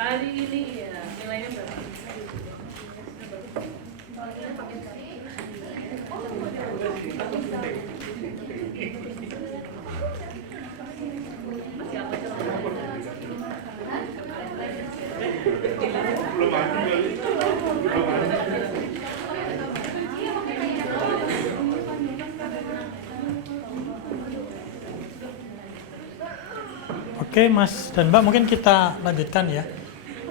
Hari ini ya nilainya berapa? Belum mati kali. Belum mati. Oke Mas dan Mbak, mungkin kita lanjutkan ya.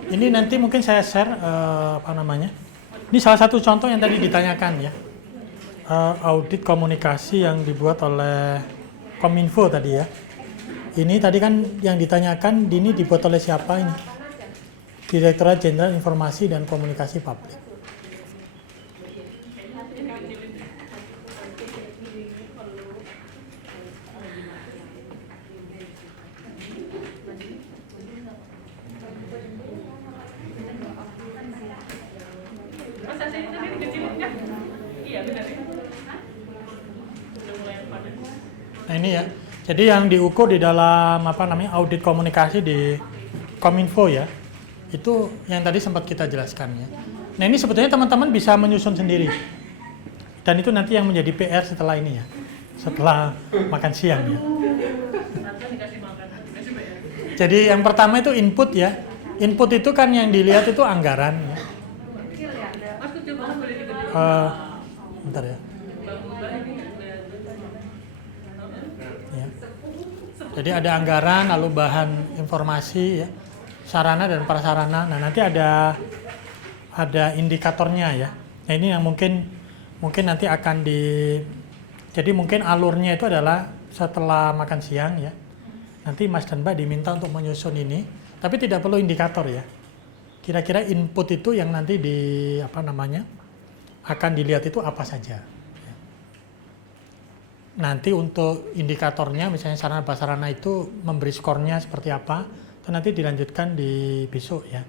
Ini nanti mungkin saya share Ini salah satu contoh yang tadi ditanyakan ya. Audit komunikasi yang dibuat oleh Kominfo tadi ya. Ini tadi kan yang ditanyakan, ini dibuat oleh siapa ini? Direktorat Jenderal Informasi dan Komunikasi Publik. Nah ini ya, jadi yang diukur di dalam audit komunikasi di Kominfo ya, itu yang tadi sempat kita jelaskan ya. Nah ini sebetulnya teman-teman bisa menyusun sendiri, dan itu nanti yang menjadi PR setelah ini ya, setelah makan siang ya. Jadi yang pertama itu input ya, input itu kan yang dilihat itu anggaran ya. Bentar ya. Jadi ada anggaran, lalu bahan informasi ya, sarana dan prasarana. Nah nanti ada indikatornya ya. Nah ini yang mungkin nanti akan jadi mungkin alurnya itu adalah setelah makan siang ya. Nanti Mas dan Mbak diminta untuk menyusun ini, tapi tidak perlu indikator ya. Kira-kira input itu yang nanti akan dilihat itu apa saja. Nanti untuk indikatornya, misalnya sarana prasarana itu memberi skornya seperti apa, itu nanti dilanjutkan di besok ya.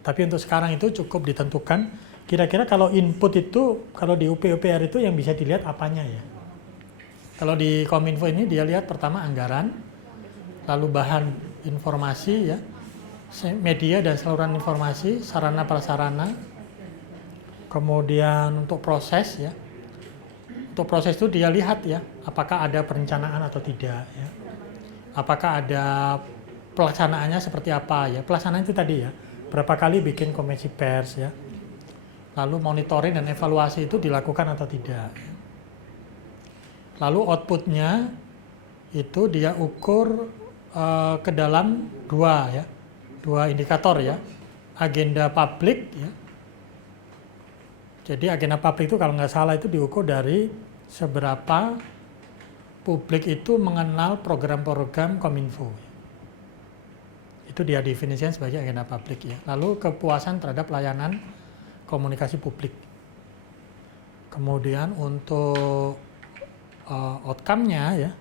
Tapi untuk sekarang itu cukup ditentukan, kira-kira kalau input itu, kalau di UPR itu yang bisa dilihat apanya ya. Kalau di Kominfo ini dia lihat pertama anggaran, lalu bahan informasi ya, media dan saluran informasi, sarana prasarana, kemudian untuk proses ya. Untuk proses itu dia lihat ya, apakah ada perencanaan atau tidak ya. Apakah ada pelaksanaannya seperti apa ya. Pelaksanaan itu tadi ya, berapa kali bikin konferensi pers ya. Lalu monitoring dan evaluasi itu dilakukan atau tidak ya. Lalu outputnya itu dia ukur ke dalam dua indikator ya. Agenda publik ya. Jadi agenda publik itu kalau nggak salah itu diukur dari seberapa publik itu mengenal program-program Kominfo. Itu dia definisikan sebagai agenda publik ya. Lalu kepuasan terhadap layanan komunikasi publik. Kemudian untuk outcome-nya ya,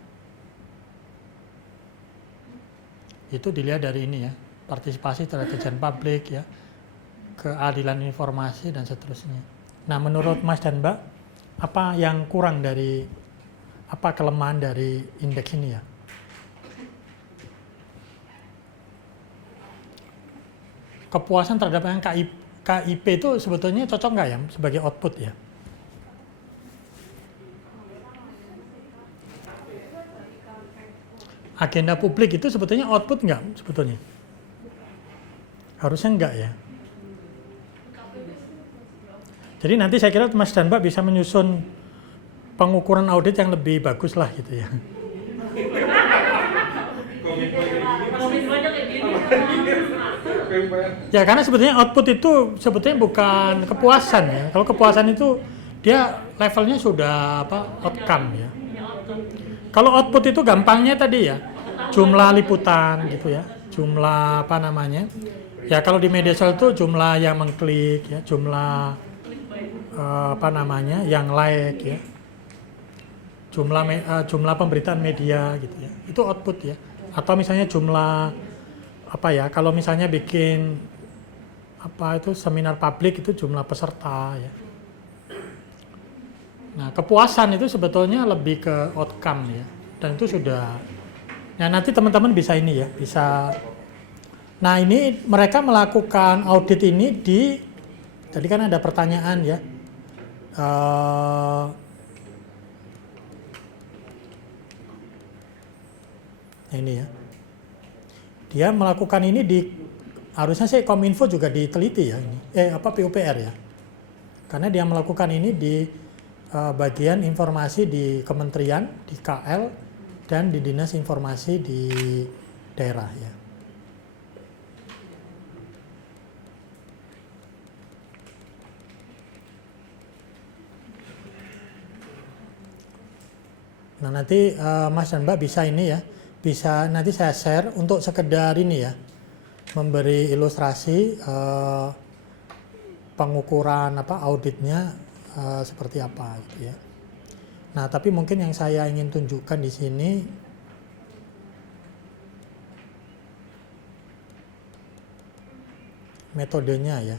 itu dilihat dari ini ya, partisipasi terhadap kajian publik ya, keadilan informasi dan seterusnya. Nah, menurut Mas dan Mbak, apa yang kurang dari, apa kelemahan dari indeks ini ya? Kepuasan terhadap yang KIP itu sebetulnya cocok nggak ya sebagai output ya? Agenda publik itu sebetulnya output nggak sebetulnya? Harusnya enggak ya? Jadi nanti saya kira Mas dan Mbak bisa menyusun pengukuran audit yang lebih bagus lah gitu ya. Ya karena sebetulnya output itu sebetulnya bukan kepuasan ya. Kalau kepuasan itu dia levelnya sudah outcome ya. Kalau output itu gampangnya tadi ya, jumlah liputan gitu ya, jumlah ya kalau di media sosial itu jumlah yang mengklik ya, jumlah yang like ya, jumlah pemberitaan media gitu ya, itu output ya. Atau misalnya jumlah kalau misalnya bikin seminar publik itu jumlah peserta ya. Nah kepuasan itu sebetulnya lebih ke outcome ya, dan itu sudah. Nah nanti teman-teman bisa ini ya, bisa Nah ini mereka melakukan audit ini di, tadi kan ada pertanyaan ya, ini ya, dia melakukan ini di, harusnya sih Kominfo juga diteliti ya ini, PUPR ya, karena dia melakukan ini di bagian informasi di kementerian, di KL, dan di dinas informasi di daerah ya. Nah nanti Mas dan Mbak bisa ini ya, bisa nanti saya share untuk sekedar ini ya, memberi ilustrasi pengukuran auditnya seperti apa gitu ya. Nah tapi mungkin yang saya ingin tunjukkan di sini metodenya ya.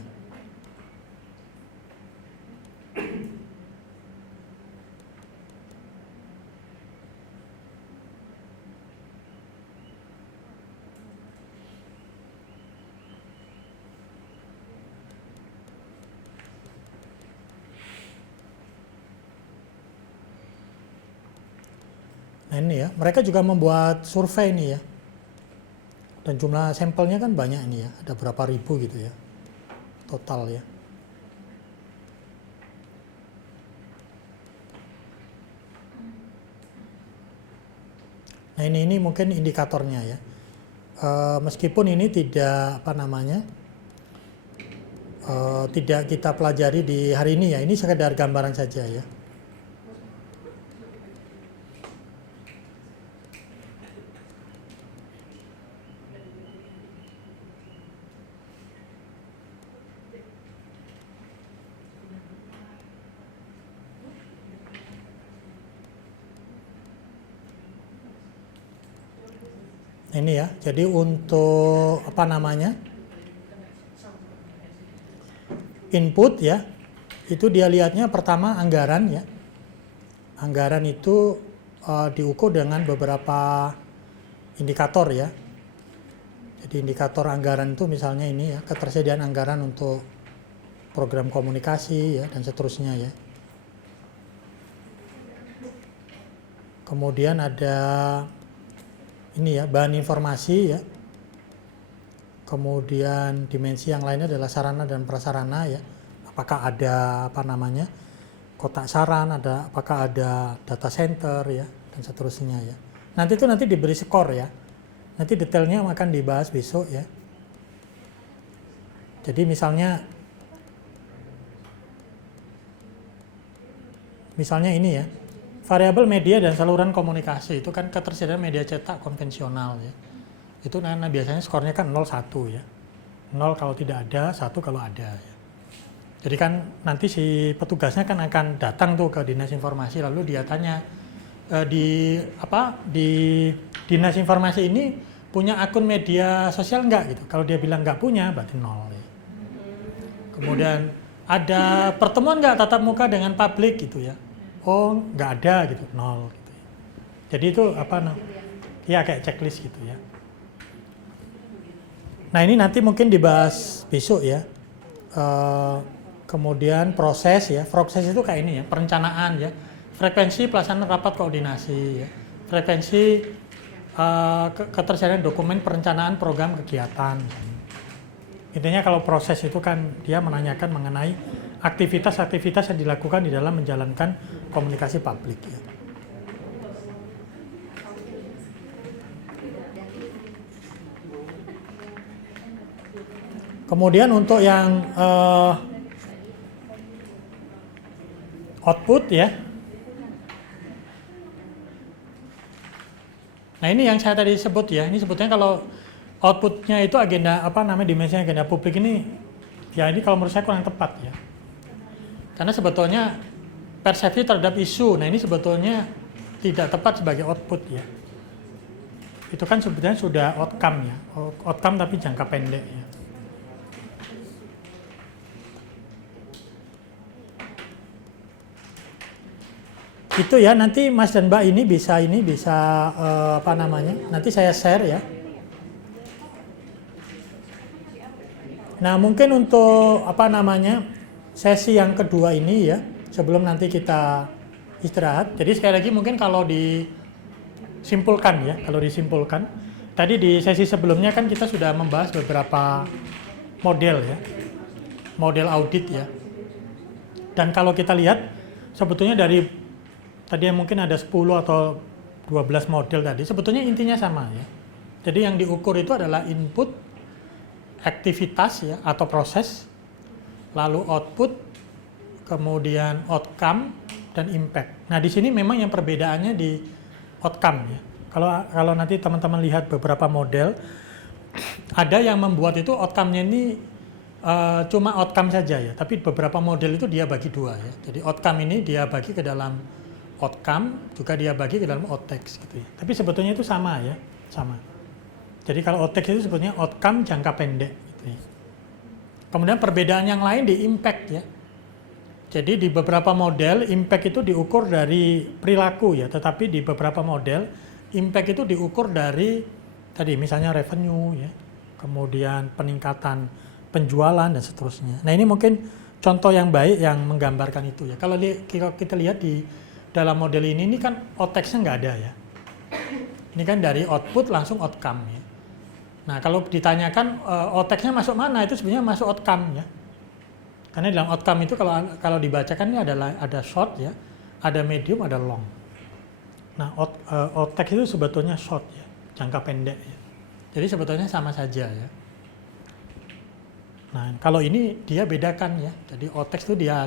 Nah ini ya, mereka juga membuat survei nih ya. Dan jumlah sampelnya kan banyak ini ya, ada berapa ribu gitu ya, total ya. Nah ini mungkin indikatornya ya. Meskipun ini tidak tidak kita pelajari di hari ini ya, ini sekedar gambaran saja ya. Ini ya, jadi untuk input ya, itu dia lihatnya pertama anggaran ya. Anggaran itu diukur dengan beberapa indikator ya. Jadi indikator anggaran itu misalnya ini ya, ketersediaan anggaran untuk program komunikasi ya, dan seterusnya ya. Kemudian ada ini ya, bahan informasi ya. Kemudian dimensi yang lainnya adalah sarana dan prasarana ya. Apakah ada kotak saran, apakah ada data center ya, dan seterusnya ya. Nanti diberi skor ya. Nanti detailnya akan dibahas besok ya. Jadi misalnya ini ya, variabel media dan saluran komunikasi itu kan ketersediaan media cetak konvensional ya. Itu biasanya skornya kan 0, 1 ya. 0 kalau tidak ada, 1 kalau ada ya. Jadi kan nanti si petugasnya kan akan datang tuh ke dinas informasi, lalu dia tanya di dinas informasi ini punya akun media sosial enggak gitu. Kalau dia bilang enggak punya berarti 0 ya. Kemudian ada pertemuan enggak tatap muka dengan publik gitu ya. Oh, nggak ada gitu, 0 gitu. Jadi itu ya kayak checklist gitu ya. Nah ini nanti mungkin dibahas besok ya. Kemudian proses itu kayak ini ya, perencanaan ya, frekuensi pelaksanaan rapat koordinasi ya, frekuensi ketersediaan dokumen perencanaan program kegiatan. Intinya kalau proses itu kan dia menanyakan mengenai aktivitas-aktivitas yang dilakukan di dalam menjalankan komunikasi publik ya. Kemudian untuk yang output ya. Nah ini yang saya tadi sebut ya, ini sebutnya kalau outputnya itu agenda dimensi agenda publik ini, ya ini kalau menurut saya kurang tepat ya. Karena sebetulnya persepsi terhadap isu, nah ini sebetulnya tidak tepat sebagai output ya. Itu kan sebetulnya sudah outcome ya, outcome tapi jangka pendek ya. Itu ya, nanti Mas dan Mbak ini bisa nanti saya share ya. Nah, mungkin untuk sesi yang kedua ini ya, sebelum nanti kita istirahat. Jadi sekali lagi mungkin kalau disimpulkan, tadi di sesi sebelumnya kan kita sudah membahas beberapa model ya, model audit ya. Dan kalau kita lihat sebetulnya dari tadi mungkin ada 10 atau 12 model tadi, sebetulnya intinya sama ya. Jadi yang diukur itu adalah input, aktivitas ya atau proses, lalu output, kemudian outcome dan impact. Nah, di sini memang yang perbedaannya di outcome ya. Kalau nanti teman-teman lihat beberapa model, ada yang membuat itu outcome-nya ini cuma outcome saja ya, tapi beberapa model itu dia bagi dua ya. Jadi outcome ini dia bagi ke dalam outcome, juga dia bagi ke dalam outtext gitu ya. Tapi sebetulnya itu sama ya, sama. Jadi kalau outtext itu sebetulnya outcome jangka pendek gitu ya. Kemudian perbedaan yang lain di impact ya. Jadi di beberapa model impact itu diukur dari perilaku ya, tetapi di beberapa model impact itu diukur dari tadi misalnya revenue ya, kemudian peningkatan penjualan dan seterusnya. Nah, ini mungkin contoh yang baik yang menggambarkan itu ya. Kalau kita lihat di dalam model ini kan outtext-nya nggak ada ya. Ini kan dari output langsung outcome ya. Nah, kalau ditanyakan outtext-nya masuk mana, itu sebenarnya masuk outcome ya. Karena dalam outcome itu kalau dibacakan ini ada short ya, ada medium, ada long. Nah, outtext itu sebetulnya short ya, jangka pendek ya. Jadi sebetulnya sama saja ya. Nah, kalau ini dia bedakan ya. Jadi outtext itu dia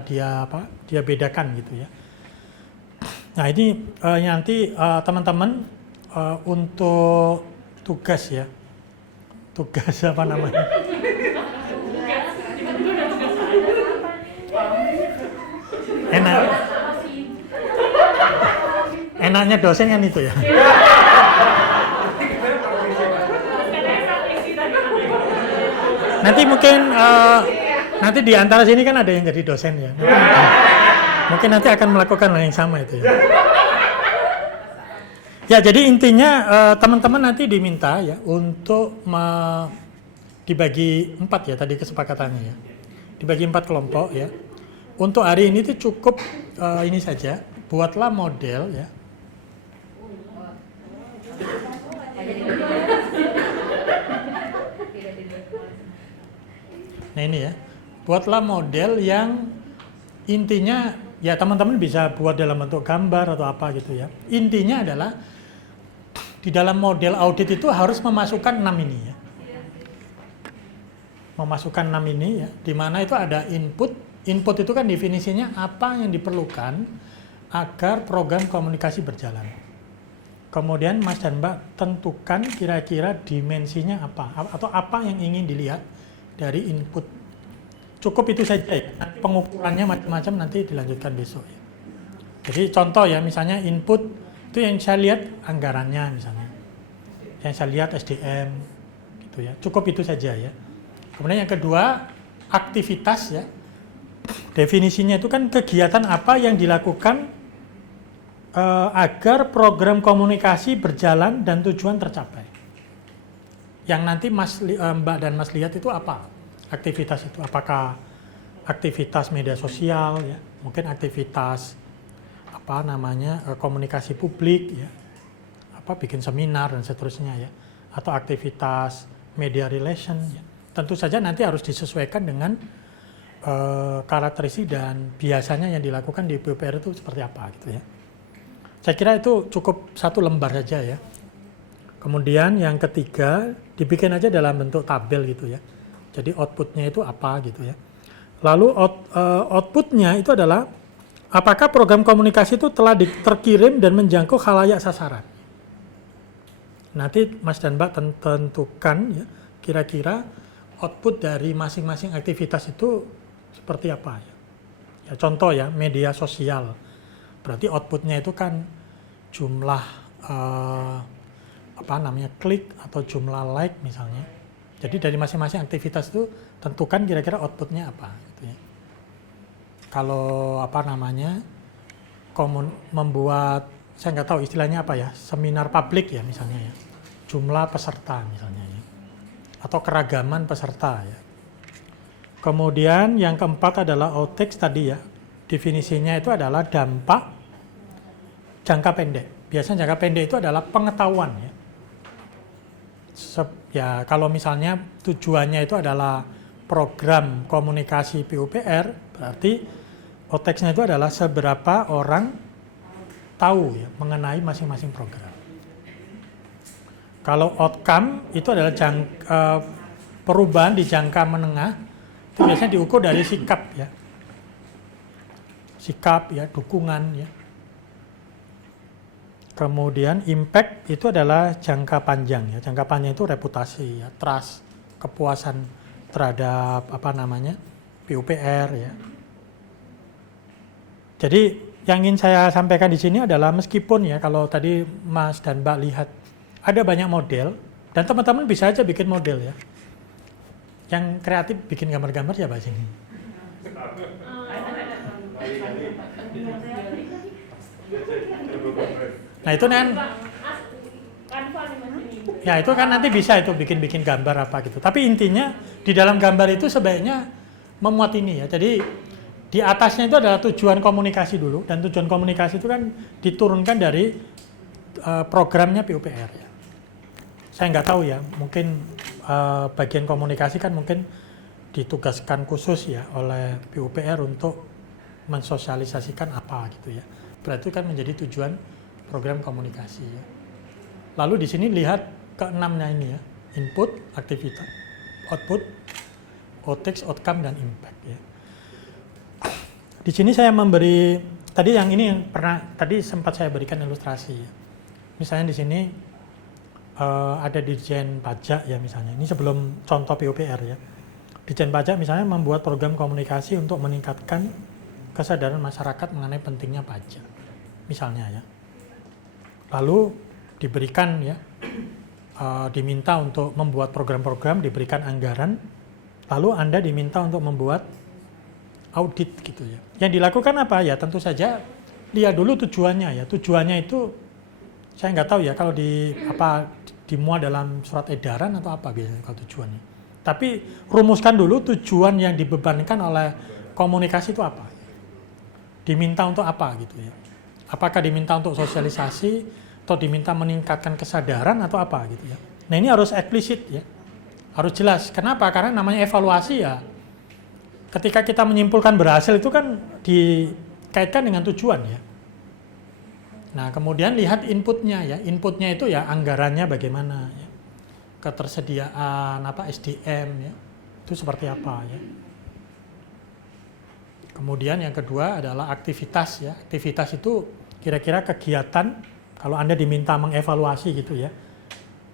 bedakan gitu ya. Nah, ini nanti teman-teman untuk tugas ya. Tugas apa namanya? Enaknya dosen kan itu ya. Nanti mungkin nanti di antara sini kan ada yang jadi dosen ya. Mungkin nanti akan melakukan hal yang sama itu ya. Ya, jadi intinya teman-teman nanti diminta ya untuk dibagi 4 ya tadi kesepakatannya ya. Dibagi 4 kelompok ya. Untuk hari ini tuh cukup ini saja, buatlah model ya. Nah, ini ya. Buatlah model yang intinya ya teman-teman bisa buat dalam bentuk gambar atau apa gitu ya. Intinya adalah di dalam model audit itu harus memasukkan 6 ini ya. Memasukkan 6 ini ya, di mana itu ada input. Input itu kan definisinya apa yang diperlukan agar program komunikasi berjalan. Kemudian Mas dan Mbak tentukan kira-kira dimensinya apa atau apa yang ingin dilihat dari input. Cukup itu saja ya. Pengukurannya macam-macam nanti dilanjutkan besok ya. Jadi contoh ya, misalnya input itu yang saya lihat anggarannya misalnya. Yang saya lihat SDM gitu ya. Cukup itu saja ya. Kemudian yang kedua, aktivitas ya. Definisinya itu kan kegiatan apa yang dilakukan agar program komunikasi berjalan dan tujuan tercapai. Yang nanti Mbak dan Mas lihat itu apa? Aktivitas itu apakah aktivitas media sosial ya, mungkin aktivitas komunikasi publik ya, bikin seminar dan seterusnya ya, atau aktivitas media relation ya. Tentu saja nanti harus disesuaikan dengan karakteristik dan biasanya yang dilakukan di PUPR itu seperti apa gitu ya. Saya kira itu cukup 1 lembar saja ya. Kemudian yang ketiga dibikin aja dalam bentuk tabel gitu ya. Jadi outputnya itu apa gitu ya. Lalu outputnya itu adalah apakah program komunikasi itu telah terkirim dan menjangkau khalayak sasaran. Nanti Mas dan Mbak tentukan ya kira-kira output dari masing-masing aktivitas itu seperti apa ya. Ya contoh ya, media sosial. Berarti outputnya itu kan jumlah klik atau jumlah like misalnya. Jadi dari masing-masing aktivitas itu tentukan kira-kira outputnya apa gitu ya. Kalau membuat, saya nggak tahu istilahnya apa ya, seminar publik ya misalnya ya, jumlah peserta misalnya ya, atau keragaman peserta ya. Kemudian yang keempat adalah outtakes tadi ya. Definisinya itu adalah dampak jangka pendek. Biasanya jangka pendek itu adalah pengetahuan ya. Ya kalau misalnya tujuannya itu adalah program komunikasi PUPR, berarti outtakes-nya itu adalah seberapa orang tahu ya mengenai masing-masing program. Kalau outcome itu adalah perubahan di jangka menengah, itu biasanya diukur dari sikap ya. Sikap ya, dukungan ya. Kemudian impact itu adalah jangka panjang ya. Jangka panjang itu reputasi ya, trust, kepuasan terhadap PUPR ya. Jadi yang ingin saya sampaikan di sini adalah meskipun ya kalau tadi Mas dan Mbak lihat ada banyak model dan teman-teman bisa aja bikin model ya. Yang kreatif bikin gambar-gambar ya Mbak sini. Nah itu kan, ya itu kan nanti bisa itu bikin gambar apa gitu. Tapi intinya di dalam gambar itu sebaiknya memuat ini ya. Jadi di atasnya itu adalah tujuan komunikasi dulu, dan tujuan komunikasi itu kan diturunkan dari programnya PUPR ya. Saya nggak tahu ya, mungkin bagian komunikasi kan mungkin ditugaskan khusus ya oleh PUPR untuk mensosialisasikan apa gitu ya. Berarti itu kan menjadi tujuan program komunikasi ya. Lalu di sini lihat keenamnya ini ya, input, aktivitas, output, outtakes, outcome, dan impact ya. Di sini saya memberi, tadi yang ini yang pernah, tadi sempat saya berikan ilustrasi ya. Misalnya di sini ada Dirjen Pajak ya misalnya, ini sebelum contoh PUPR ya. Dirjen Pajak misalnya membuat program komunikasi untuk meningkatkan kesadaran masyarakat mengenai pentingnya pajak, misalnya ya. Lalu diberikan ya, diminta untuk membuat program-program, diberikan anggaran, lalu Anda diminta untuk membuat audit gitu ya. Yang dilakukan apa ya? Tentu saja lihat dulu tujuannya ya. Tujuannya itu saya nggak tahu ya kalau dimuat dalam surat edaran atau apa biasanya kalau tujuannya. Tapi rumuskan dulu tujuan yang dibebankan oleh komunikasi itu apa. Diminta untuk apa gitu ya. Apakah diminta untuk sosialisasi atau diminta meningkatkan kesadaran atau apa gitu ya. Nah ini harus eksplisit ya, harus jelas. Kenapa? Karena namanya evaluasi ya. Ketika kita menyimpulkan berhasil itu kan dikaitkan dengan tujuan ya. Nah kemudian lihat inputnya ya. Inputnya itu ya anggarannya bagaimana ya. Ketersediaan SDM ya. Itu seperti apa ya. Kemudian yang kedua adalah aktivitas ya. Aktivitas itu kira-kira kegiatan, kalau Anda diminta mengevaluasi gitu ya.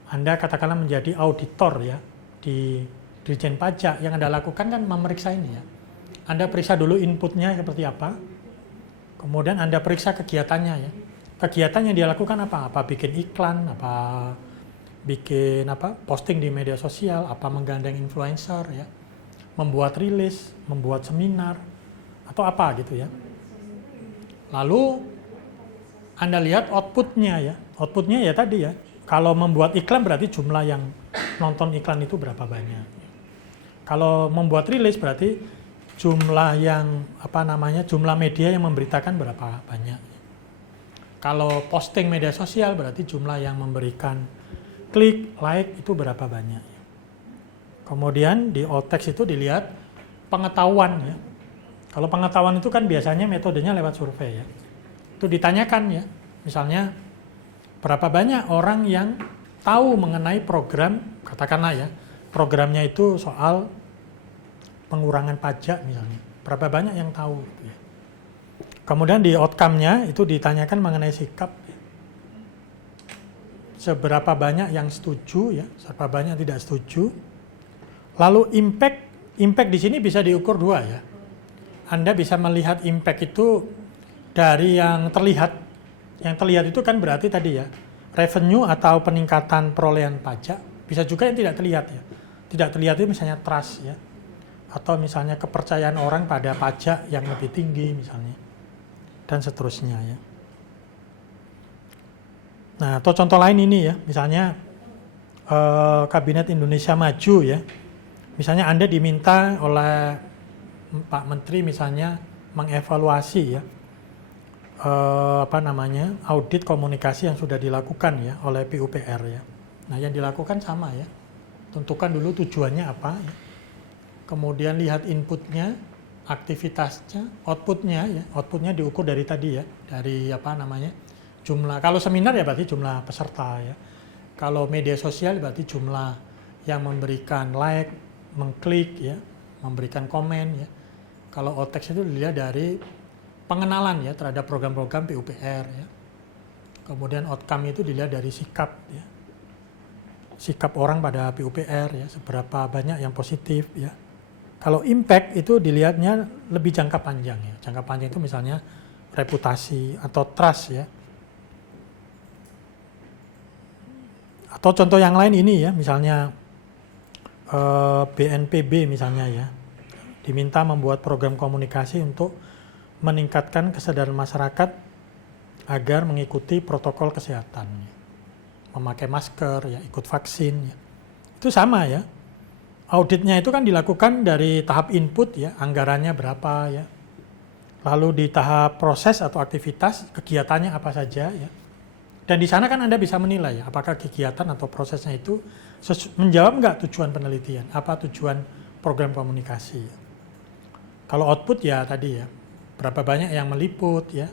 Anda katakanlah menjadi auditor ya di Dirjen Pajak, yang Anda lakukan kan memeriksa ini ya. Anda periksa dulu inputnya seperti apa. Kemudian Anda periksa kegiatannya ya. Kegiatan yang dia lakukan apa? Apa bikin iklan, apa bikin posting di media sosial, apa menggandeng influencer ya. Membuat rilis, membuat seminar, atau apa gitu ya. Lalu Anda lihat outputnya ya. Outputnya ya tadi ya. Kalau membuat iklan berarti jumlah yang nonton iklan itu berapa banyak. Kalau membuat rilis berarti jumlah yang jumlah media yang memberitakan berapa banyak. Kalau posting media sosial berarti jumlah yang memberikan klik, like itu berapa banyak. Kemudian di outtakes itu dilihat pengetahuan ya. Kalau pengetahuan itu kan biasanya metodenya lewat survei ya. Itu ditanyakan ya, misalnya berapa banyak orang yang tahu mengenai program, katakanlah ya, programnya itu soal pengurangan pajak misalnya. Berapa banyak yang tahu gitu ya. Kemudian di outcome-nya itu ditanyakan mengenai sikap. Ya. Seberapa banyak yang setuju ya, seberapa banyak tidak setuju. Lalu impact di sini bisa diukur dua ya. Anda bisa melihat impact itu dari yang terlihat. Yang terlihat itu kan berarti tadi ya, revenue atau peningkatan perolehan pajak. Bisa juga yang tidak terlihat ya. Tidak terlihat itu misalnya trust ya. Atau misalnya kepercayaan orang pada pajak yang lebih tinggi misalnya. Dan seterusnya ya. Nah, atau contoh lain ini ya, misalnya Kabinet Indonesia Maju ya. Misalnya Anda diminta oleh Pak Menteri misalnya mengevaluasi ya audit komunikasi yang sudah dilakukan ya oleh PUPR ya. Nah, yang dilakukan sama ya. Tentukan dulu tujuannya apa ya. Kemudian lihat inputnya, aktivitasnya, outputnya ya. Outputnya diukur dari tadi ya, dari jumlah. Kalau seminar ya berarti jumlah peserta ya. Kalau media sosial berarti jumlah yang memberikan like, mengklik ya, memberikan komen ya. Kalau OTEX itu dilihat dari pengenalan ya terhadap program-program PUPR ya. Kemudian outcome itu dilihat dari sikap ya. Sikap orang pada PUPR ya, seberapa banyak yang positif ya. Kalau impact itu dilihatnya lebih jangka panjang ya. Jangka panjang itu misalnya reputasi atau trust ya. Atau contoh yang lain ini ya, misalnya BNPB misalnya ya, diminta membuat program komunikasi untuk meningkatkan kesadaran masyarakat agar mengikuti protokol kesehatan, ya. Memakai masker, ya, ikut vaksin, ya. Itu sama ya. Auditnya itu kan dilakukan dari tahap input ya, anggarannya berapa ya. Lalu di tahap proses atau aktivitas, kegiatannya apa saja ya. Dan di sana kan Anda bisa menilai ya, apakah kegiatan atau prosesnya itu menjawab nggak tujuan penelitian, apa tujuan program komunikasi. Ya. Kalau output ya tadi ya, berapa banyak yang meliput ya,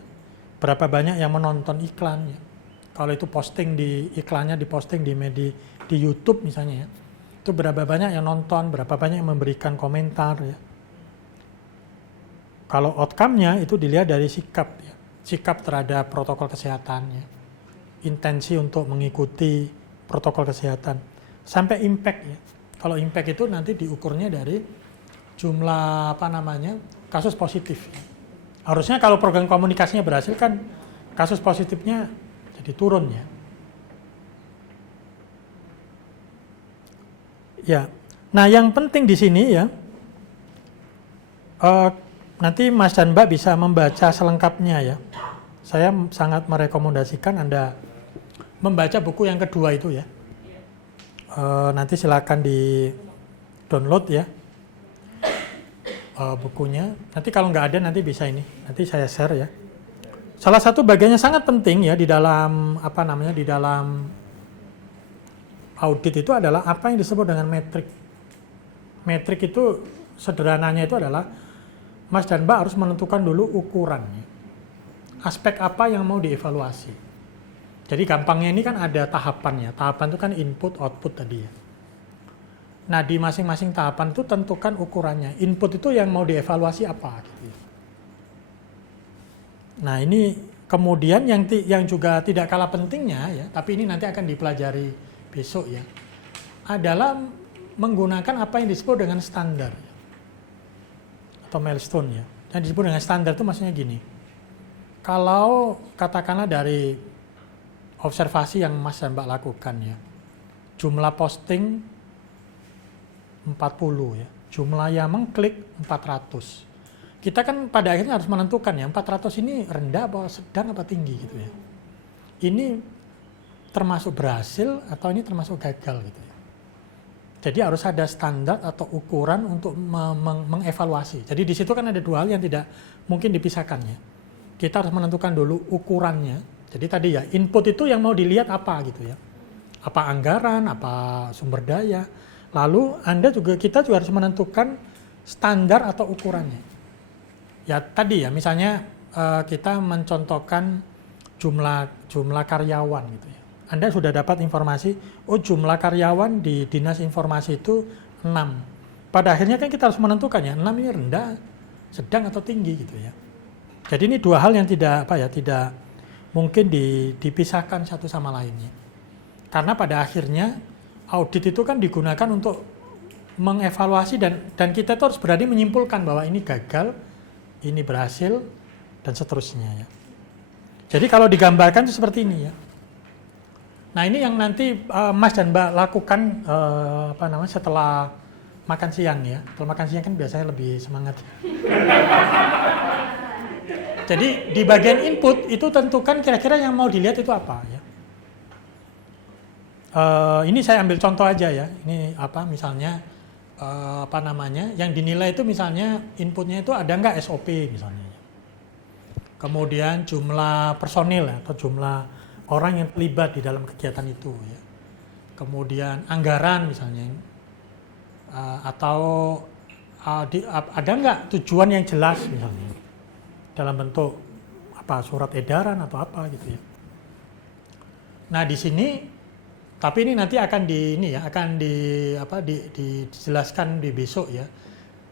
berapa banyak yang menonton iklan ya. Kalau itu posting iklannya diposting di media di YouTube misalnya ya, itu berapa banyak yang nonton, berapa banyak yang memberikan komentar ya. Kalau outcome-nya itu dilihat dari sikap ya, sikap terhadap protokol kesehatan ya, intensi untuk mengikuti protokol kesehatan, sampai impact ya. Kalau impact itu nanti diukurnya dari jumlah kasus positif. Harusnya kalau program komunikasinya berhasil kan kasus positifnya jadi turun ya. Ya, nah yang penting di sini ya, nanti Mas dan Mbak bisa membaca selengkapnya ya. Saya sangat merekomendasikan Anda membaca buku yang kedua itu ya. Nanti silakan di download ya. Bukunya. Nanti kalau nggak ada nanti bisa nanti saya share ya. Salah satu bagiannya sangat penting ya di dalam di dalam audit itu adalah apa yang disebut dengan metrik. Metrik itu sederhananya itu adalah Mas dan Mbak harus menentukan dulu ukurannya. Aspek apa yang mau dievaluasi. Jadi gampangnya ini kan ada tahapannya. Tahapan itu kan input output tadi ya. Nah, di masing-masing tahapan itu tentukan ukurannya. Input itu yang mau dievaluasi apa gitu. Nah, ini kemudian yang juga tidak kalah pentingnya ya, tapi ini nanti akan dipelajari besok ya. Adalah menggunakan apa yang disebut dengan standar atau milestone ya. Yang disebut dengan standar itu maksudnya gini. Kalau katakanlah dari observasi yang Mas dan Mbak lakukan ya. Jumlah posting 40 ya, jumlah yang mengklik 400. Kita kan pada akhirnya harus menentukan ya, 400 ini rendah apa sedang apa tinggi gitu ya. Ini termasuk berhasil atau ini termasuk gagal gitu ya. Jadi harus ada standar atau ukuran untuk mengevaluasi. Jadi di situ kan ada dua hal yang tidak mungkin dipisahkan ya. Kita harus menentukan dulu ukurannya. Jadi tadi ya, input itu yang mau dilihat apa gitu ya. Apa anggaran, apa sumber daya. Lalu kita juga harus menentukan standar atau ukurannya. Ya tadi ya, misalnya kita mencontohkan jumlah karyawan gitu ya. Anda sudah dapat informasi, jumlah karyawan di Dinas Informasi itu 6. Pada akhirnya kan kita harus menentukan ya, 6 ini rendah, sedang atau tinggi gitu ya. Jadi ini dua hal yang tidak mungkin dipisahkan satu sama lainnya. Karena pada akhirnya audit itu kan digunakan untuk mengevaluasi dan kita itu harus berani menyimpulkan bahwa ini gagal, ini berhasil, dan seterusnya ya. Jadi kalau digambarkan itu seperti ini ya. Nah ini yang nanti Mas dan Mbak lakukan setelah makan siang ya. Kalau makan siang kan biasanya lebih semangat. Jadi di bagian input itu tentukan kira-kira yang mau dilihat itu apa ya. Ini saya ambil contoh aja ya. Ini misalnya apa namanya, yang dinilai itu misalnya inputnya itu ada nggak SOP misalnya. Kemudian jumlah personil atau jumlah orang yang terlibat di dalam kegiatan itu ya. Kemudian anggaran misalnya, atau ada nggak tujuan yang jelas misalnya dalam bentuk apa surat edaran atau apa gitu ya. Nah di sini, tapi ini nanti akan dijelaskan di besok ya.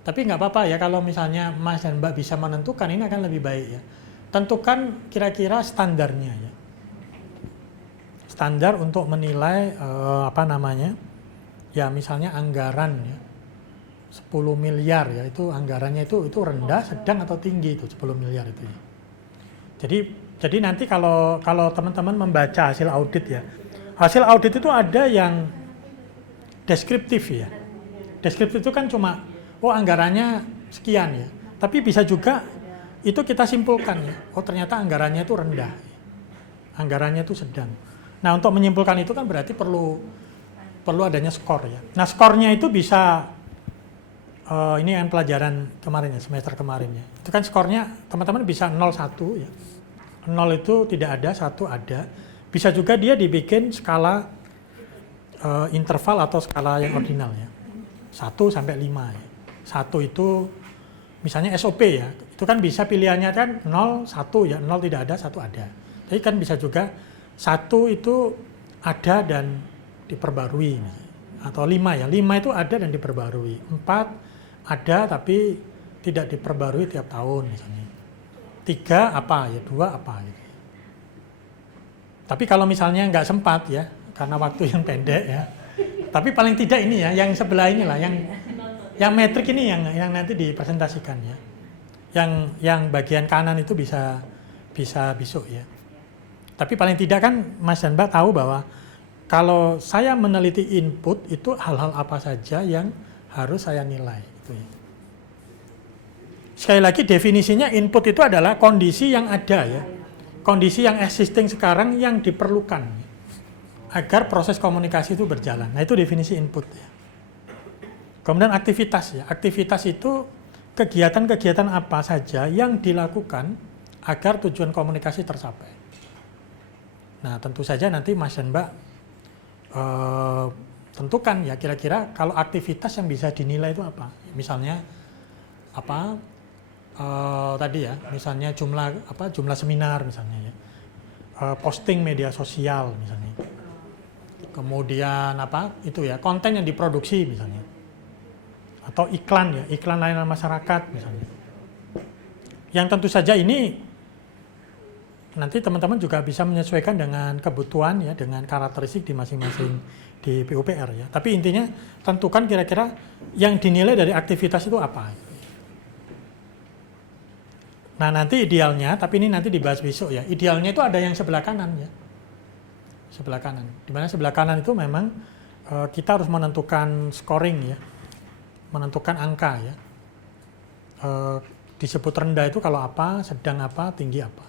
Tapi nggak apa-apa ya kalau misalnya Mas dan Mbak bisa menentukan, ini akan lebih baik ya. Tentukan kira-kira standarnya ya. Standar untuk menilai ya misalnya anggaran ya 10 miliar ya, itu anggarannya itu rendah, sedang atau tinggi itu 10 miliar itu ya. Jadi nanti kalau teman-teman membaca hasil audit ya, hasil audit itu ada yang deskriptif ya. Deskriptif itu kan cuma anggarannya sekian ya. Tapi bisa juga itu kita simpulkan ya. Oh ternyata anggarannya itu rendah. Anggarannya itu sedang. Nah, untuk menyimpulkan itu kan berarti perlu adanya skor ya. Nah, skornya itu bisa ini yang pelajaran kemarin ya, semester kemarin ya. Itu kan skornya teman-teman bisa 0, 1 ya. 0 itu tidak ada, 1 ada. Bisa juga dia dibikin skala interval atau skala yang ordinal ya. 1 sampai 5 ya. 1 itu misalnya SOP ya. Itu kan bisa pilihannya kan 0, 1 ya. 0 tidak ada, 1 ada. Tapi kan bisa juga 1 itu ada dan diperbarui. Atau 5 ya. 5 itu ada dan diperbarui. 4 ada tapi tidak diperbarui tiap tahun misalnya. 3 apa ya, 2 apa gitu. Tapi kalau misalnya nggak sempat ya, karena waktu yang pendek ya. Tapi paling tidak ini ya, yang sebelah inilah, yang metrik ini yang nanti dipresentasikan ya. Yang bagian kanan itu bisa besok ya. Tapi paling tidak kan Mas dan Mbak tahu bahwa kalau saya meneliti input itu hal-hal apa saja yang harus saya nilai. Gitu ya. Sekali lagi definisinya input itu adalah kondisi yang ada ya. Kondisi yang existing sekarang yang diperlukan agar proses komunikasi itu berjalan. Nah itu definisi input ya. Kemudian aktivitas ya. Aktivitas itu kegiatan-kegiatan apa saja yang dilakukan agar tujuan komunikasi tercapai. Nah tentu saja nanti Mas dan Mbak tentukan ya kira-kira kalau aktivitas yang bisa dinilai itu apa. Misalnya apa? Tadi ya, misalnya jumlah seminar misalnya ya, posting media sosial misalnya, kemudian itu ya konten yang diproduksi misalnya, atau iklan ya, iklan layanan masyarakat misalnya. Yang tentu saja ini nanti teman-teman juga bisa menyesuaikan dengan kebutuhan ya, dengan karakteristik di masing-masing di PUPR ya. Tapi intinya tentukan kira-kira yang dinilai dari aktivitas itu apa. Nah nanti idealnya, tapi ini nanti dibahas besok ya, idealnya itu ada yang sebelah kanan ya. Sebelah kanan, dimana sebelah kanan itu memang kita harus menentukan scoring ya, menentukan angka ya. Disebut rendah itu kalau apa, sedang apa, tinggi apa.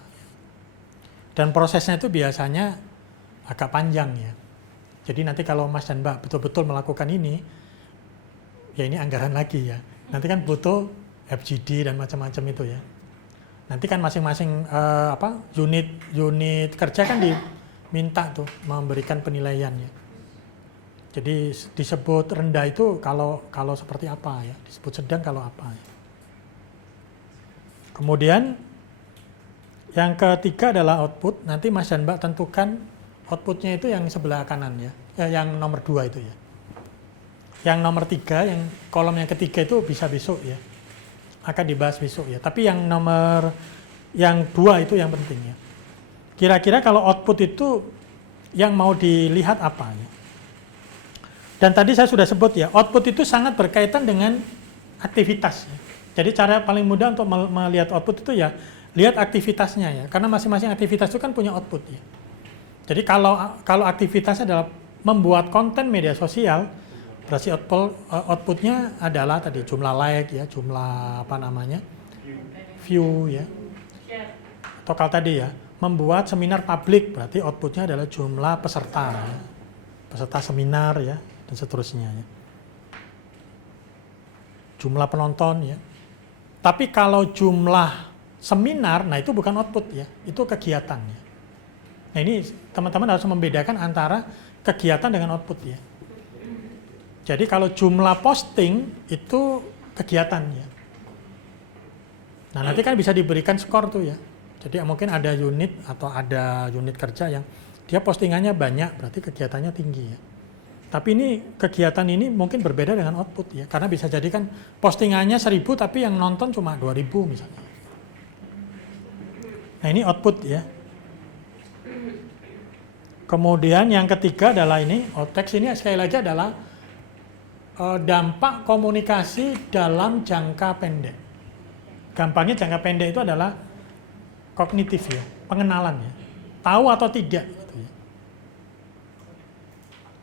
Dan prosesnya itu biasanya agak panjang ya. Jadi nanti kalau Mas dan Mbak betul-betul melakukan ini, ya ini anggaran lagi ya. Nanti kan butuh FGD dan macam-macam itu ya. Nanti kan masing-masing unit kerja kan diminta tuh memberikan penilaian ya. Jadi disebut rendah itu kalau seperti apa ya, disebut sedang kalau apa ya. Kemudian yang ketiga adalah output. Nanti Mas dan Mbak tentukan outputnya itu yang sebelah kanan ya, yang nomor 2 itu ya. Yang nomor 3, yang kolom yang ketiga itu bisa besok ya. Akan dibahas besok ya. Tapi yang 2 itu yang penting ya. Kira-kira kalau output itu yang mau dilihat apa ya. Dan tadi saya sudah sebut ya, output itu sangat berkaitan dengan aktivitas ya. Jadi cara paling mudah untuk melihat output itu ya lihat aktivitasnya ya. Karena masing-masing aktivitas itu kan punya output ya. Jadi kalau aktivitasnya adalah membuat konten media sosial, berarti outputnya adalah tadi jumlah like ya, jumlah view ya. Atau kalau tadi ya, membuat seminar publik, berarti outputnya adalah jumlah peserta ya. Peserta seminar ya, dan seterusnya ya. jumlah penonton ya. Tapi kalau jumlah seminar, nah itu bukan output ya, itu kegiatan ya. Nah ini teman-teman harus membedakan antara kegiatan dengan output ya. Jadi kalau jumlah posting itu kegiatan ya. Nah nanti kan bisa diberikan skor tuh ya. Jadi mungkin ada unit atau ada unit kerja yang dia postingannya banyak, berarti kegiatannya tinggi ya. Tapi ini kegiatan ini mungkin berbeda dengan output ya, karena bisa jadi kan postingannya 1000 tapi yang nonton cuma 2000 misalnya. Nah ini output ya. Kemudian yang ketiga adalah ini, outtext ini sekali lagi adalah dampak komunikasi dalam jangka pendek. Gampangnya jangka pendek itu adalah kognitif ya, pengenalan ya. Tahu atau tidak.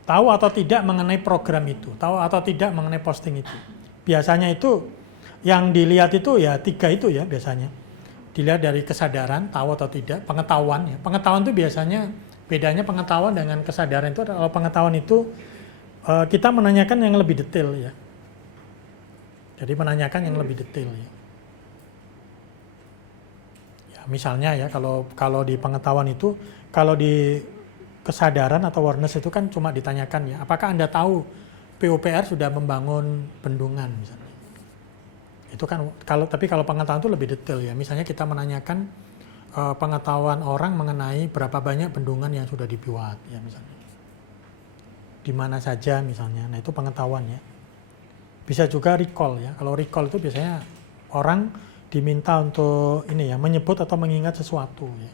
Tahu atau tidak mengenai program itu, tahu atau tidak mengenai posting itu. Biasanya itu yang dilihat itu ya 3 itu ya biasanya. Dilihat dari kesadaran, tahu atau tidak, pengetahuan ya. Pengetahuan itu biasanya bedanya pengetahuan dengan kesadaran itu adalah pengetahuan itu kita menanyakan yang lebih detail ya. Jadi menanyakan yang lebih detail ya. Ya misalnya ya kalau di pengetahuan itu, kalau di kesadaran atau awareness itu kan cuma ditanyakan ya, apakah Anda tahu PUPR sudah membangun bendungan misalnya. Itu kan tapi kalau pengetahuan itu lebih detail ya. Misalnya kita menanyakan pengetahuan orang mengenai berapa banyak bendungan yang sudah dibuat ya misalnya. Di mana saja misalnya. Nah, itu pengetahuan ya. Bisa juga recall ya. Kalau recall itu biasanya orang diminta untuk ini ya, menyebut atau mengingat sesuatu ya.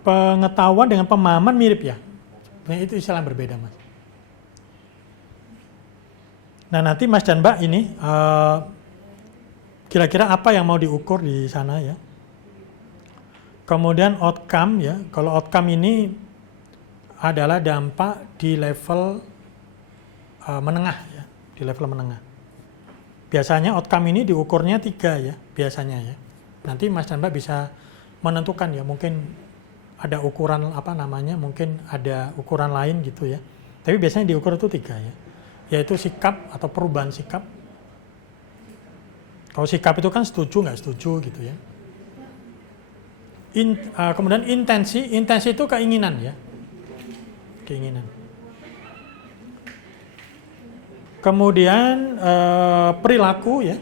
Pengetahuan dengan pemahaman mirip ya. Nah, itu istilah yang berbeda, Mas. Nah, nanti Mas dan Mbak ini kira-kira apa yang mau diukur di sana ya. Kemudian outcome ya. Kalau outcome ini adalah dampak di level menengah ya, di level menengah. Biasanya outcome ini diukurnya 3 ya, biasanya ya. Nanti Mas dan Mbak bisa menentukan ya, mungkin ada ukuran apa namanya, mungkin ada ukuran lain gitu ya. Tapi biasanya diukur itu 3 ya, yaitu sikap atau perubahan sikap. Kalau sikap itu kan setuju nggak setuju gitu ya. Kemudian intensi itu keinginan ya, keinginan. Kemudian perilaku ya.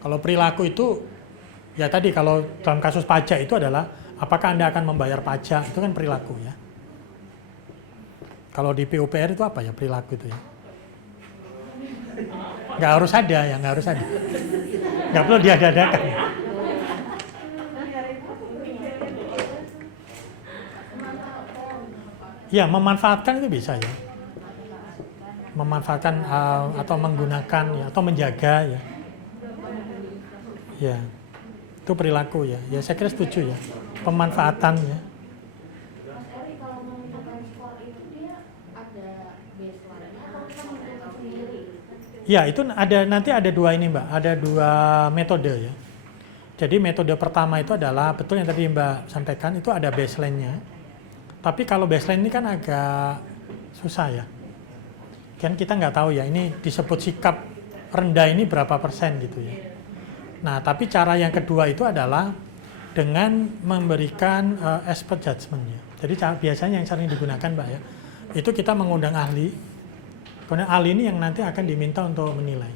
Kalau perilaku itu ya tadi kalau dalam kasus pajak itu adalah apakah Anda akan membayar pajak, itu kan perilaku ya. Kalau di PUPR itu apa ya perilaku itu ya? Nggak harus ada ya, nggak harus ada. Nggak perlu diada-adakan. Ya, memanfaatkan itu bisa ya. Memanfaatkan atau menggunakan ya, atau menjaga ya. Ya, itu perilaku ya. Ya saya kira setuju ya. Pemanfaatan ya. Mas Eri, kalau menentukan skor itu dia ada baseline-nya atau kita menentukan sendiri? Ya, itu nanti ada 2 ini Mbak, ada 2 metode ya. Jadi metode pertama itu adalah betul yang tadi Mbak sampaikan, itu ada baseline-nya. Tapi kalau baseline ini kan agak susah ya. Kan kita nggak tahu ya, ini disebut sikap rendah ini berapa persen gitu ya. Nah, tapi cara yang kedua itu adalah dengan memberikan expert judgment ya. Jadi biasanya yang sering digunakan Mbak ya, itu kita mengundang ahli. Kemudian ahli ini yang nanti akan diminta untuk menilai.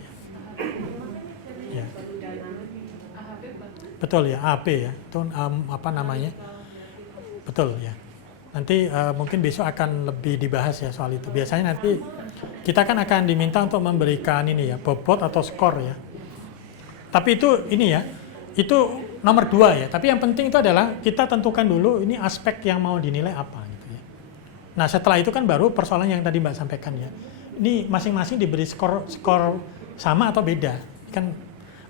Ya. Betul ya, AP ya. Itu apa namanya? Betul ya. Nanti mungkin besok akan lebih dibahas ya soal itu. Biasanya nanti kita kan akan diminta untuk memberikan ini ya, bobot atau skor ya. Tapi itu ini ya, itu nomor 2 ya. Tapi yang penting itu adalah kita tentukan dulu ini aspek yang mau dinilai apa gitu ya. Nah setelah itu kan baru persoalan yang tadi Mbak sampaikan ya. Ini masing-masing diberi skor sama atau beda. Kan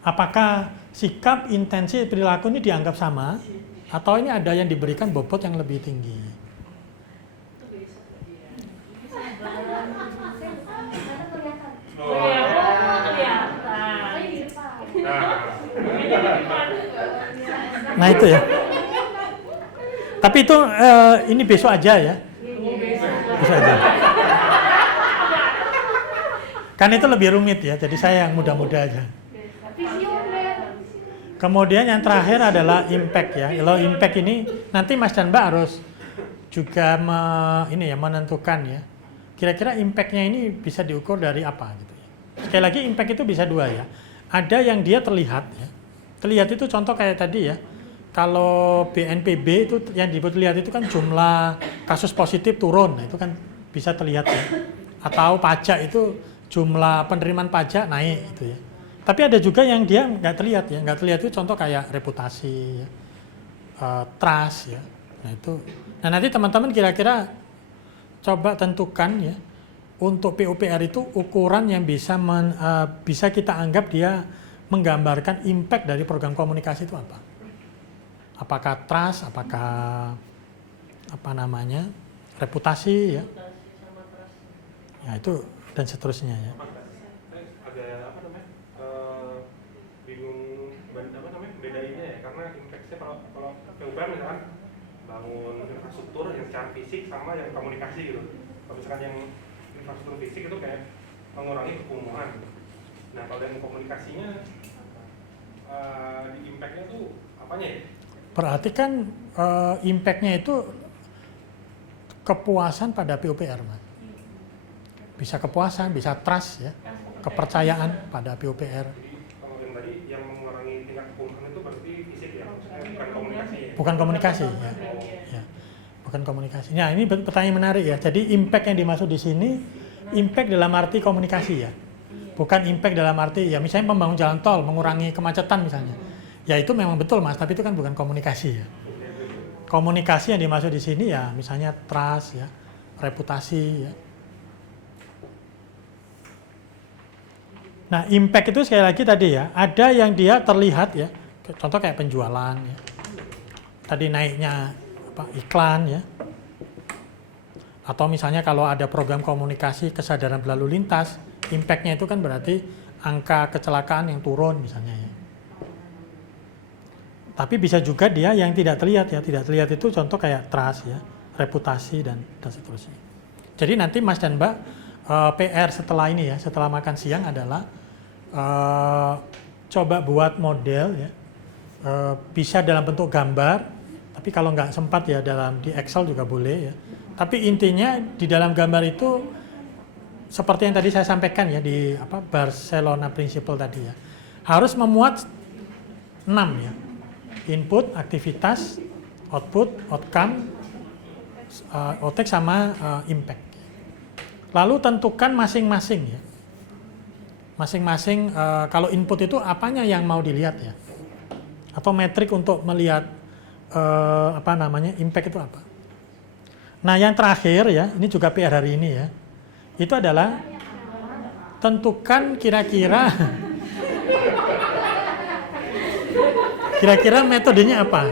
apakah sikap, intensi, perilaku ini dianggap sama atau ini ada yang diberikan bobot yang lebih tinggi. Nah itu ya. Tapi itu ini besok aja ya. Bisa aja. Kan itu lebih rumit ya, jadi saya yang mudah-mudah aja. Visioner. Kemudian yang terakhir adalah impact ya. Kalau impact ini nanti Mas dan Mbak harus juga menentukan ya. Kira-kira impact-nya ini bisa diukur dari apa gitu ya. Sekali lagi impact itu bisa dua ya. Ada yang dia terlihat ya. Terlihat itu contoh kayak tadi ya. Kalau BNPB itu yang dilihat itu kan jumlah kasus positif turun, nah itu kan bisa terlihat ya. Atau pajak itu jumlah penerimaan pajak naik gitu ya. Tapi ada juga yang dia nggak terlihat ya, nggak terlihat itu contoh kayak reputasi, ya, trust ya. Nah itu, nah nanti teman-teman kira-kira coba tentukan ya untuk PUPR itu ukuran yang bisa kita anggap dia menggambarkan impact dari program komunikasi itu apa? Apakah trust, apakah reputasi ya? Ya itu dan seterusnya ya. Bedainnya ya, karena impact-nya kalau PUPR misalkan bangun infrastruktur yang secara fisik sama yang komunikasi gitu. Kalau misalkan yang infrastruktur fisik itu kayak mengurangi kekumuhan. Nah kalau yang komunikasinya di impact-nya tuh apanya ya? Berarti kan impact-nya itu kepuasan pada PUPR, Mas. Bisa kepuasan, bisa trust ya, kepercayaan pada PUPR. Bukan komunikasi ya. Ya. Bukan komunikasi. Nah, ini pertanyaan menarik ya. Jadi impact yang dimaksud di sini impact dalam arti komunikasi ya. Bukan impact dalam arti ya misalnya membangun jalan tol, mengurangi kemacetan misalnya. Ya itu memang betul Mas, tapi itu kan bukan komunikasi ya. Komunikasi yang dimaksud di sini ya misalnya trust ya, reputasi ya. Nah, impact itu sekali lagi tadi ya, ada yang dia terlihat ya. Contoh kayak penjualan ya. Tadi naiknya iklan ya, atau misalnya kalau ada program komunikasi kesadaran berlalu lintas, impact-nya itu kan berarti angka kecelakaan yang turun misalnya ya. Tapi bisa juga dia yang tidak terlihat ya, tidak terlihat itu contoh kayak trust ya, reputasi dan seterusnya. Jadi nanti Mas dan Mbak PR setelah ini ya, setelah makan siang adalah coba buat model ya, bisa dalam bentuk gambar. Tapi kalau nggak sempat ya di Excel juga boleh ya. Tapi intinya di dalam gambar itu seperti yang tadi saya sampaikan ya di Barcelona Principle tadi ya. Harus memuat 6 ya. Input, aktivitas, output, outcome, outtake sama impact. Lalu tentukan masing-masing ya. Masing-masing kalau input itu apanya yang mau dilihat ya. Atau metrik untuk melihat impact itu apa. Nah yang terakhir ya, ini juga PR hari ini ya, itu adalah tentukan kira-kira metodenya apa.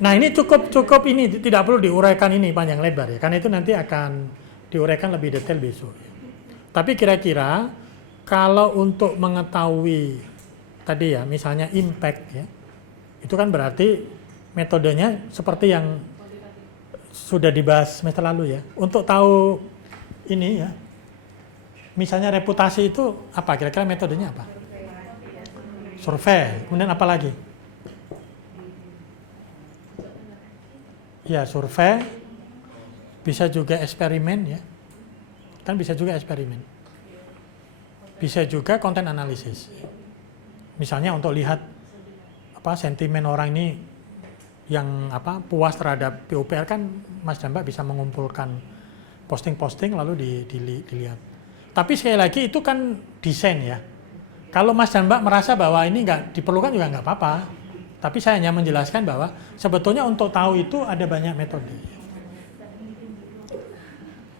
Nah ini cukup ini tidak perlu diuraikan ini panjang lebar ya, karena itu nanti akan diuraikan lebih detail besok. Tapi kira-kira kalau untuk mengetahui tadi ya, misalnya impact ya, itu kan berarti metodenya seperti yang sudah dibahas semester lalu ya. Untuk tahu ini ya, misalnya reputasi itu apa? Kira-kira metodenya apa? Survei. Kemudian apa lagi? Ya survei. Bisa juga eksperimen ya. Kan bisa juga eksperimen. Bisa juga konten analisis. Misalnya untuk lihat sentimen orang ini yang puas terhadap PUPR kan Mas dan Mbak bisa mengumpulkan posting-posting lalu dilihat. Tapi sekali lagi itu kan desain ya. Kalau Mas dan Mbak merasa bahwa ini nggak diperlukan juga nggak apa-apa. Tapi saya hanya menjelaskan bahwa sebetulnya untuk tahu itu ada banyak metode.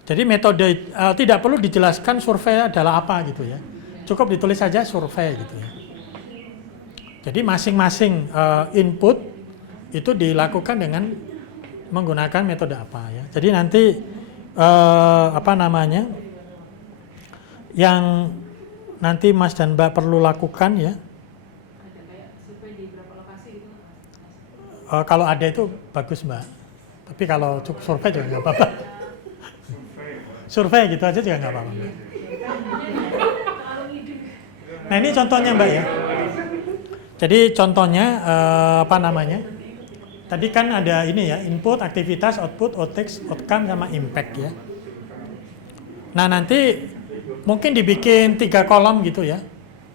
Jadi metode tidak perlu dijelaskan survei adalah apa gitu ya. Cukup ditulis saja survei gitu ya. Jadi masing-masing input itu dilakukan dengan menggunakan metode apa ya. Jadi nanti yang nanti Mas dan Mbak perlu lakukan ya. Kalau ada itu bagus Mbak. Tapi kalau survei juga nggak apa-apa. Survei gitu aja juga nggak apa-apa. Nah ini contohnya Mbak ya. Jadi contohnya apa namanya? Tadi kan ada ini ya, input, aktivitas, output, outcome, sama impact ya. Nah nanti mungkin dibikin 3 kolom gitu ya.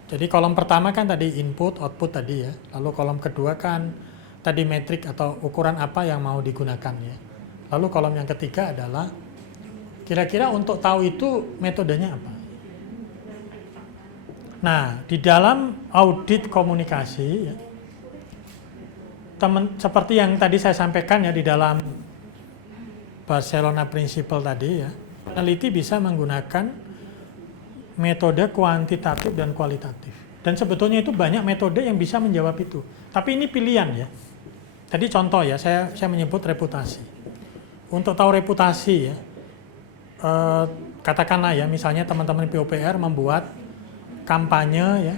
Jadi kolom pertama kan tadi input, output tadi ya. Lalu kolom kedua kan tadi metrik atau ukuran apa yang mau digunakan ya. Lalu kolom yang ketiga adalah kira-kira untuk tahu itu metodenya apa. Nah di dalam audit komunikasi ya, seperti yang tadi saya sampaikan ya di dalam Barcelona Principle tadi ya, peneliti bisa menggunakan metode kuantitatif dan kualitatif. Dan sebetulnya itu banyak metode yang bisa menjawab itu. Tapi ini pilihan ya. Tadi contoh ya, saya menyebut reputasi. Untuk tahu reputasi ya, katakanlah ya, misalnya teman-teman PUPR membuat kampanye ya,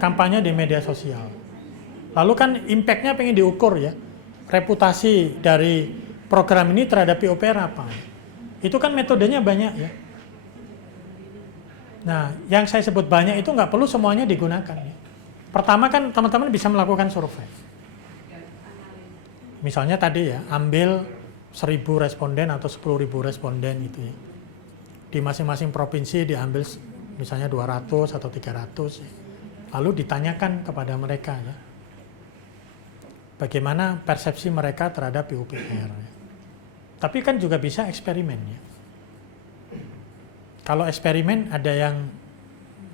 kampanye di media sosial. Lalu kan impact-nya pengen diukur ya, reputasi dari program ini terhadap PUPR apa. Itu kan metodenya banyak ya. Nah, yang saya sebut banyak itu nggak perlu semuanya digunakan ya. Pertama kan teman-teman bisa melakukan survei. Misalnya tadi ya, ambil 1.000 responden atau 10.000 responden gitu ya. Di masing-masing provinsi diambil misalnya 200 atau 300 ya. Lalu ditanyakan kepada mereka ya, bagaimana persepsi mereka terhadap PUPR ya. Tapi kan juga bisa eksperimen ya. Kalau eksperimen ada yang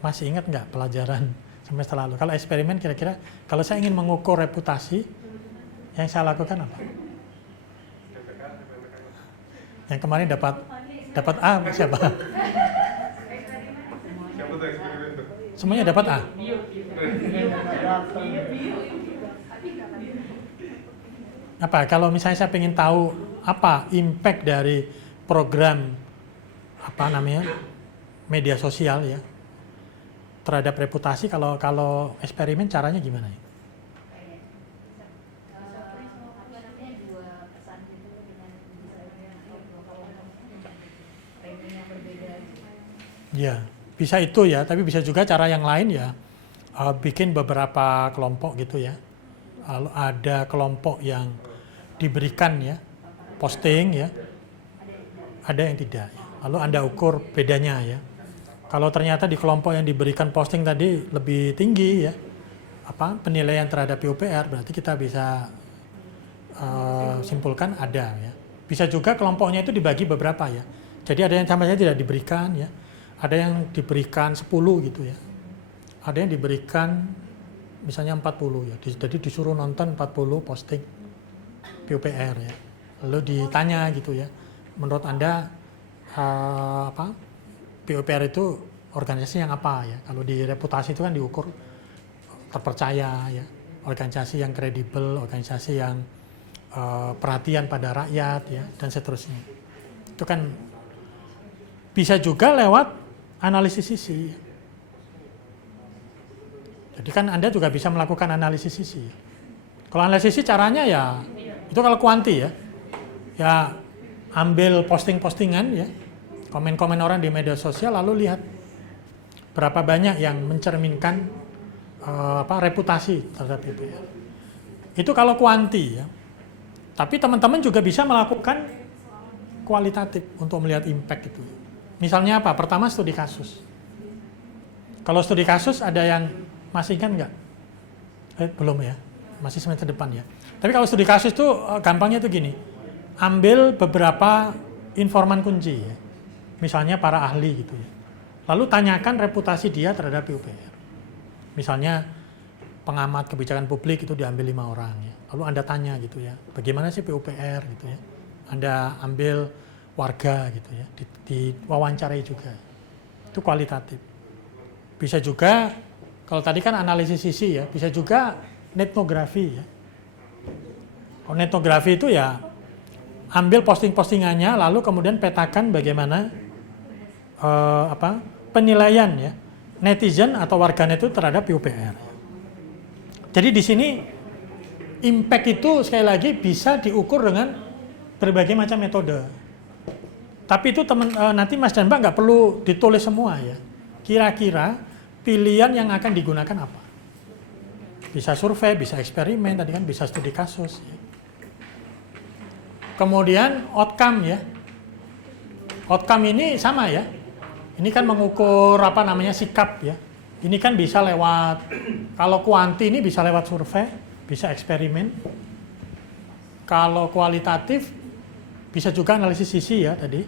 masih ingat nggak pelajaran semester lalu? Kalau eksperimen kira-kira kalau saya ingin mengukur reputasi, yang saya lakukan apa? Yang kemarin dapat A siapa? Semuanya dapat A. Apa? Kalau misalnya saya ingin tahu apa impact dari program apa namanya media sosial ya terhadap reputasi, kalau eksperimen caranya gimana ya? Ya, bisa itu ya, tapi bisa juga cara yang lain ya, bikin beberapa kelompok gitu ya. Lalu ada kelompok yang diberikan ya posting ya, ada yang tidak. Lalu Anda ukur bedanya ya. Kalau ternyata di kelompok yang diberikan posting tadi lebih tinggi ya, penilaian terhadap PUPR, berarti kita bisa simpulkan ada ya. Bisa juga kelompoknya itu dibagi beberapa ya. Jadi ada yang sama saja tidak diberikan ya. Ada yang diberikan 10 gitu ya. Ada yang diberikan misalnya 40 ya. Jadi disuruh nonton 40 posting PUPR ya. Lalu ditanya gitu ya, menurut Anda PUPR itu organisasi yang apa ya? Kalau di reputasi itu kan diukur terpercaya ya, organisasi yang kredibel, organisasi yang perhatian pada rakyat ya, dan seterusnya. Itu kan bisa juga lewat analisis sisi. Jadi kan Anda juga bisa melakukan analisis sisi. Kalau analisis sisi caranya ya, itu kalau kuanti ya, ya ambil posting-postingan ya, komen-komen orang di media sosial, lalu lihat berapa banyak yang mencerminkan reputasi terhadap PUPR. Itu kalau kuanti ya. Tapi teman-teman juga bisa melakukan kualitatif untuk melihat impact itu. Misalnya apa? Pertama studi kasus. Kalau studi kasus ada yang masih ingat nggak? Belum ya, masih semester depan ya. Tapi kalau studi kasus itu gampangnya itu gini, ambil beberapa informan kunci ya. Misalnya para ahli gitu ya. Lalu tanyakan reputasi dia terhadap PUPR. Misalnya pengamat kebijakan publik itu diambil 5 orang ya. Lalu Anda tanya gitu ya, bagaimana sih PUPR gitu ya. Anda ambil warga gitu ya, diwawancarai juga. Itu kualitatif. Bisa juga, kalau tadi kan analisis sisi ya, bisa juga etnografi ya. Kalau etnografi itu ya, ambil posting-postingannya, lalu kemudian petakan bagaimana penilaian ya netizen atau warganet itu terhadap PUPR. Jadi di sini impact itu sekali lagi bisa diukur dengan berbagai macam metode. Tapi itu nanti Mas dan Mbak nggak perlu ditulis semua ya. Kira-kira pilihan yang akan digunakan apa? Bisa survei, bisa eksperimen, tadi kan bisa studi kasus. Ya. Kemudian outcome ya. Outcome ini sama ya. Ini kan mengukur sikap ya. Ini kan bisa lewat, kalau kuanti ini bisa lewat survei, bisa eksperimen. Kalau kualitatif bisa juga analisis sisi ya tadi.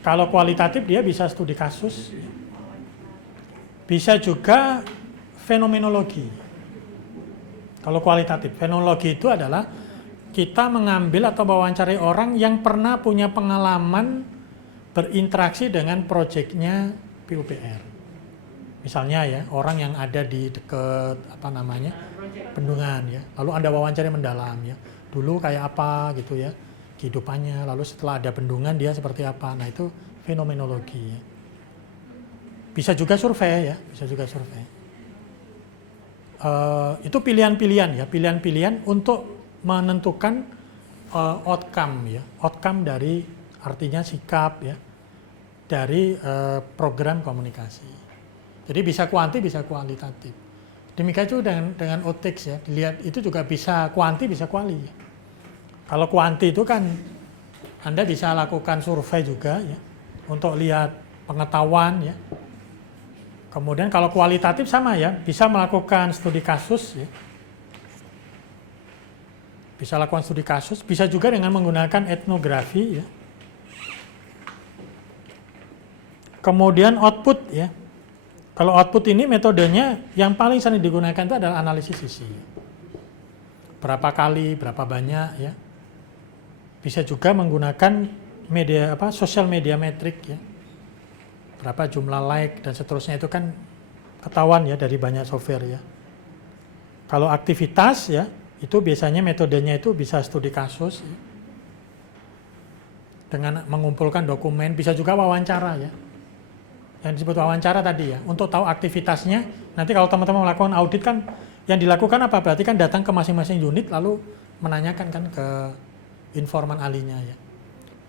Kalau kualitatif dia bisa studi kasus. Bisa juga fenomenologi. Kalau kualitatif, fenomenologi itu adalah kita mengambil atau mewawancarai orang yang pernah punya pengalaman berinteraksi dengan proyeknya PUPR. Misalnya ya, orang yang ada di dekat bendungan ya. Lalu Anda wawancara mendalam ya. Dulu kayak apa gitu ya kehidupannya, lalu setelah ada bendungan dia seperti apa. Nah, itu fenomenologi ya. Bisa juga survei ya, bisa juga survei. Itu pilihan-pilihan ya, pilihan-pilihan untuk menentukan outcome ya. Outcome dari artinya sikap ya dari program komunikasi. Jadi bisa kuanti, bisa kualitatif. Demikian juga dengan OTIX ya, dilihat itu juga bisa kuanti, bisa kuali. Ya. Kalau kuanti itu kan Anda bisa lakukan survei juga ya, untuk lihat pengetahuan ya. Kemudian kalau kualitatif sama ya, bisa melakukan studi kasus ya. Bisa lakukan studi kasus, bisa juga dengan menggunakan etnografi ya. Kemudian output ya. Kalau output ini metodenya yang paling sering digunakan itu adalah analisis sisi. Berapa kali, berapa banyak ya. Bisa juga menggunakan media sosial media metrik ya. Berapa jumlah like dan seterusnya itu kan ketahuan ya dari banyak software ya. Kalau aktivitas ya, itu biasanya metodenya itu bisa studi kasus ya. Dengan mengumpulkan dokumen, bisa juga wawancara ya. Yang disebut wawancara tadi ya, untuk tahu aktivitasnya. Nanti kalau teman-teman melakukan audit kan yang dilakukan apa? Berarti kan datang ke masing-masing unit lalu menanyakan kan ke informan ahlinya ya.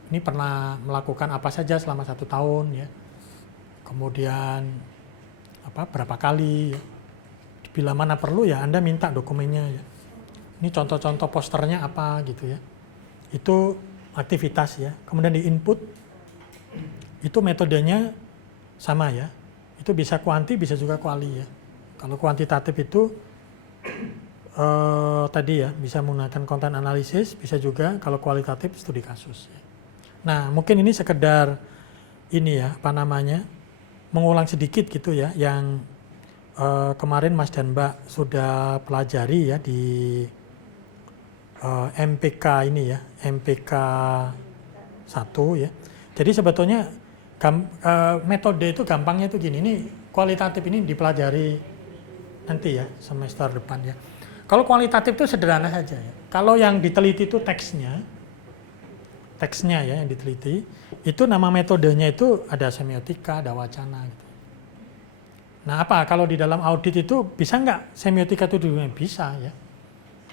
Ini pernah melakukan apa saja selama 1 tahun ya. Kemudian berapa kali ya. Bila mana perlu ya Anda minta dokumennya ya. Ini contoh-contoh posternya apa gitu ya. Itu aktivitas ya. Kemudian di input itu metodenya sama ya, itu bisa kuanti, bisa juga kuali ya. Kalau kuantitatif itu tadi ya, bisa menggunakan konten analisis, bisa juga kalau kualitatif studi kasus. Ya. Nah, mungkin ini sekedar ini ya, mengulang sedikit gitu ya, yang kemarin Mas dan Mbak sudah pelajari ya di MPK ini ya, MPK 1 ya. Jadi sebetulnya metode itu gampangnya itu gini, ini kualitatif ini dipelajari nanti ya semester depan ya. Kalau kualitatif itu sederhana saja ya. Kalau yang diteliti itu teksnya ya yang diteliti, itu nama metodenya itu ada semiotika, ada wacana gitu. Nah kalau di dalam audit itu bisa nggak semiotika itu digunakan? Bisa ya.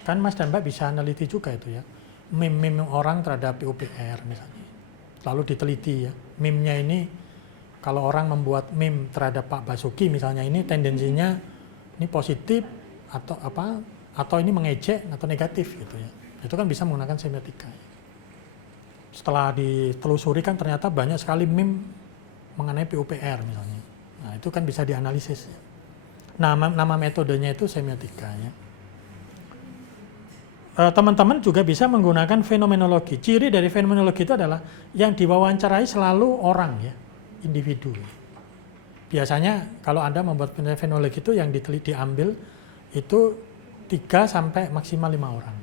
Kan Mas dan Mbak bisa meneliti juga itu ya. Meme orang terhadap PUPR misalnya. Lalu diteliti ya, meme-nya ini kalau orang membuat meme terhadap Pak Basuki misalnya ini tendensinya ini positif atau ini mengejek atau negatif gitu ya. Itu kan bisa menggunakan semiotika. Ya. Setelah ditelusuri kan ternyata banyak sekali meme mengenai PUPR misalnya. Nah, itu kan bisa dianalisis ya. Nama metodenya itu semiotika ya. Teman-teman juga bisa menggunakan fenomenologi. Ciri dari fenomenologi itu adalah yang diwawancarai selalu orang ya, individu. Biasanya kalau Anda membuat fenomenologi itu yang diambil itu 3 sampai maksimal 5 orang.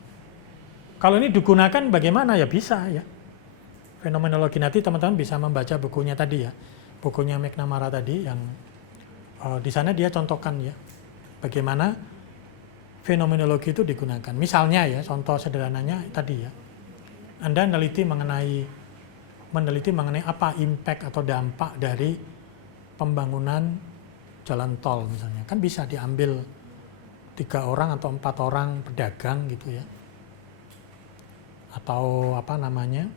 Kalau ini digunakan bagaimana ya bisa ya. Fenomenologi nanti teman-teman bisa membaca bukunya tadi ya. Bukunya McNamara tadi yang di sana dia contohkan ya. Bagaimana fenomenologi itu digunakan. Misalnya ya, contoh sederhananya tadi ya. Anda meneliti mengenai apa impact atau dampak dari pembangunan jalan tol misalnya. Kan bisa diambil 3 orang atau 4 orang pedagang gitu ya, atau apa namanya,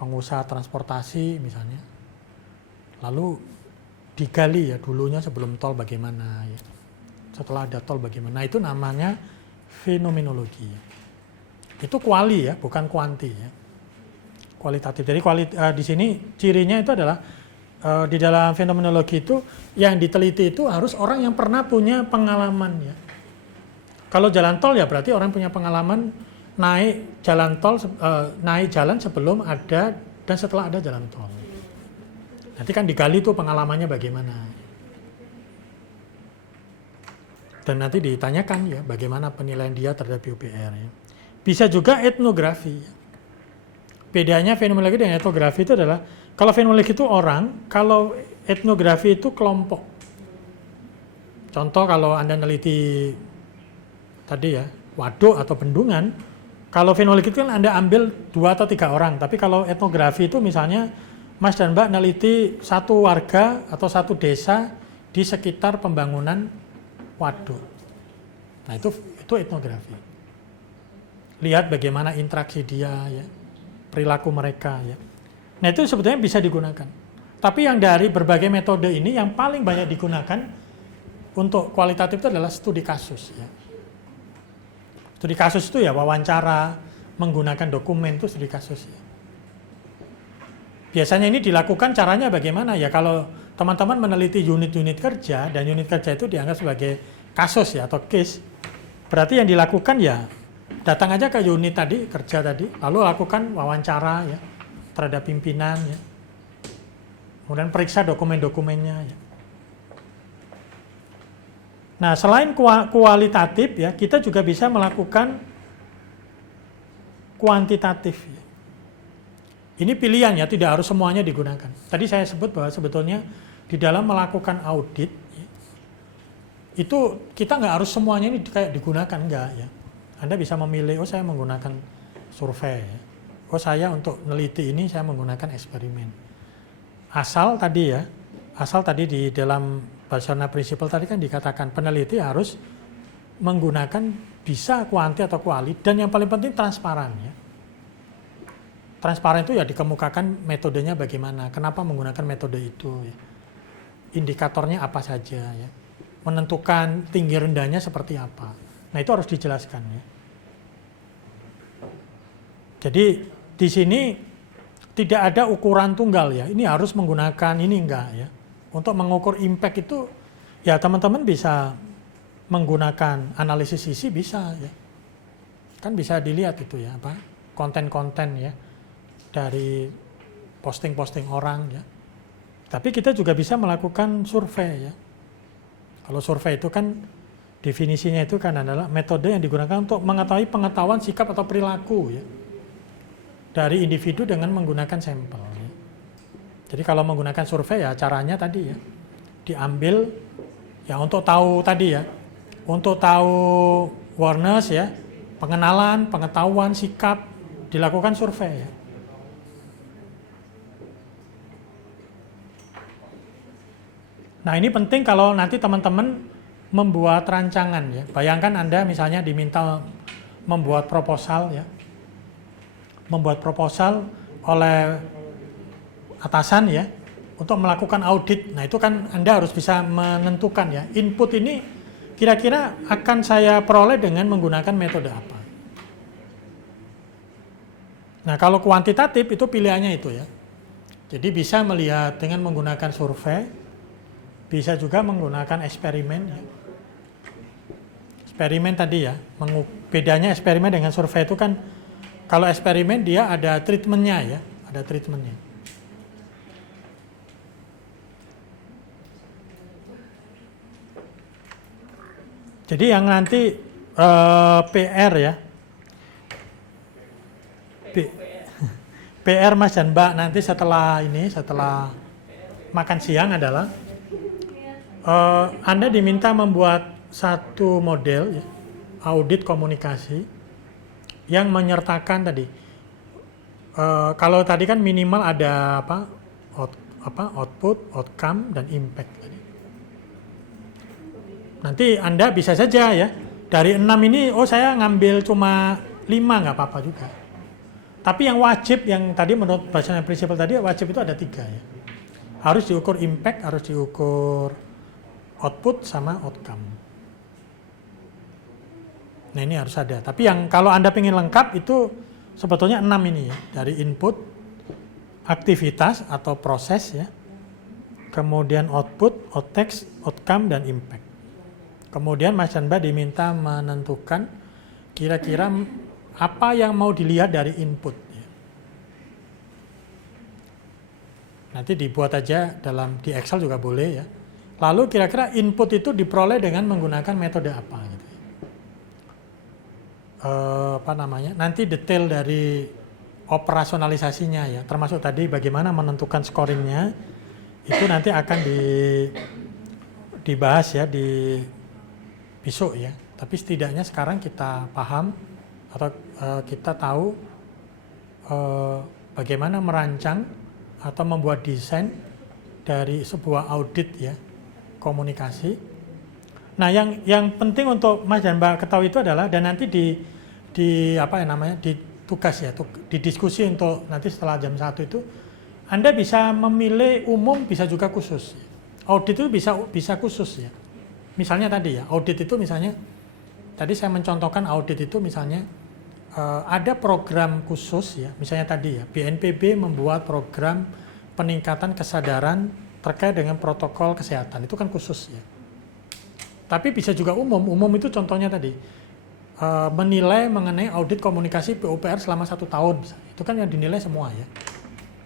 pengusaha transportasi misalnya, lalu digali ya dulunya sebelum tol bagaimana ya, setelah ada tol bagaimana, itu namanya fenomenologi. Itu kuali ya, bukan kuanti ya, kualitatif. Jadi di sini cirinya itu adalah di dalam fenomenologi itu yang diteliti itu harus orang yang pernah punya pengalaman ya. Kalau jalan tol ya berarti orang punya pengalaman naik jalan tol, naik jalan sebelum ada dan setelah ada jalan tol. Nanti kan digali tuh pengalamannya bagaimana. Dan nanti ditanyakan ya bagaimana penilaian dia terhadap PUPR ya. Bisa juga etnografi. Bedanya fenomenologi dengan etnografi itu adalah kalau fenomenologi itu orang, kalau etnografi itu kelompok. Contoh kalau Anda neliti tadi ya, waduk atau bendungan, kalau fenomenologi itu kan Anda ambil 2 atau 3 orang, tapi kalau etnografi itu misalnya Mas dan Mbak neliti satu warga atau satu desa di sekitar pembangunan waduk. Nah itu etnografi. Lihat bagaimana interaksi dia ya, perilaku mereka ya. Nah itu sebetulnya bisa digunakan. Tapi yang dari berbagai metode ini yang paling banyak digunakan untuk kualitatif itu adalah studi kasus ya. Studi kasus itu ya wawancara, menggunakan dokumen itu studi kasus ya. Biasanya ini dilakukan caranya bagaimana ya, kalau teman-teman meneliti unit-unit kerja dan unit kerja itu dianggap sebagai kasus ya atau case, berarti yang dilakukan ya datang aja ke unit tadi, kerja tadi, lalu lakukan wawancara ya terhadap pimpinan ya. Kemudian periksa dokumen-dokumennya ya. Nah, selain kualitatif ya, kita juga bisa melakukan kuantitatif ya. Ini pilihan ya, tidak harus semuanya digunakan. Tadi saya sebut bahwa sebetulnya di dalam melakukan audit ya, itu kita nggak harus semuanya ini kayak digunakan, enggak ya. Anda bisa memilih, oh saya menggunakan survei ya. Oh saya untuk neliti ini saya menggunakan eksperimen. Asal tadi di dalam Barcelona Principle tadi kan dikatakan peneliti harus menggunakan bisa kuanti atau kuali, dan yang paling penting transparan ya. Transparan itu ya dikemukakan metodenya bagaimana, kenapa menggunakan metode itu ya. Indikatornya apa saja ya. Menentukan tinggi rendahnya seperti apa. Nah itu harus dijelaskan ya. Jadi di sini tidak ada ukuran tunggal ya. Ini harus menggunakan ini enggak ya. Untuk mengukur impact itu ya teman-teman bisa menggunakan analisis sisi bisa ya. Kan bisa dilihat itu ya apa konten-konten ya dari posting-posting orang ya. Tapi kita juga bisa melakukan survei ya. Kalau survei itu kan definisinya itu kan adalah metode yang digunakan untuk mengetahui pengetahuan sikap atau perilaku ya dari individu dengan menggunakan sampel ya. Jadi kalau menggunakan survei ya caranya tadi ya diambil ya untuk tahu tadi ya, untuk tahu awareness ya, pengenalan, pengetahuan, sikap, dilakukan survei ya. Nah ini penting kalau nanti teman-teman membuat rancangan ya. Bayangkan Anda misalnya diminta membuat proposal ya. Membuat proposal oleh atasan ya untuk melakukan audit. Nah itu kan Anda harus bisa menentukan ya input ini kira-kira akan saya peroleh dengan menggunakan metode apa. Nah kalau kuantitatif itu pilihannya itu ya. Jadi bisa melihat dengan menggunakan survei, bisa juga menggunakan eksperimen ya. Eksperimen tadi ya, bedanya eksperimen dengan survei itu kan kalau eksperimen dia ada treatmentnya ya, ada treatmentnya. Jadi yang nanti PR ya, PR Mas dan Mbak nanti setelah makan siang adalah Anda diminta membuat satu model ya, audit komunikasi yang menyertakan tadi. Kalau tadi kan minimal ada output, outcome, dan impact tadi. Nanti Anda bisa saja ya, dari 6 ini, oh saya ngambil cuma 5, nggak apa-apa juga. Tapi yang wajib, yang tadi menurut Barcelona Principle tadi, wajib itu ada 3 ya. Harus diukur impact, harus diukur output, sama outcome. Nah ini harus ada. Tapi yang kalau Anda pengen lengkap itu sebetulnya 6 ini ya. Dari input, aktivitas atau proses ya. Kemudian output, outtext, outcome, dan impact. Kemudian Mas Janba diminta menentukan kira-kira apa yang mau dilihat dari input. Ya. Nanti dibuat aja di Excel juga boleh ya. Lalu kira-kira input itu diperoleh dengan menggunakan metode apa gitu. Nanti detail dari operasionalisasinya ya, termasuk tadi bagaimana menentukan scoringnya, itu nanti akan dibahas ya di besok ya. Tapi setidaknya sekarang kita paham atau kita tahu bagaimana merancang atau membuat desain dari sebuah audit ya, komunikasi. Nah, yang penting untuk Mas dan Mbak ketahui itu adalah, dan nanti di tugas ya, di diskusi untuk nanti setelah jam 1 itu, Anda bisa memilih umum, bisa juga khusus. Audit itu bisa khusus ya. Misalnya tadi ya, audit itu misalnya, tadi saya mencontohkan audit itu misalnya ada program khusus ya, misalnya tadi ya, BNPB membuat program peningkatan kesadaran terkait dengan protokol kesehatan, itu kan khusus ya. Tapi bisa juga umum itu contohnya tadi, menilai mengenai audit komunikasi PUPR selama 1 tahun, misalnya. Itu kan yang dinilai semua ya.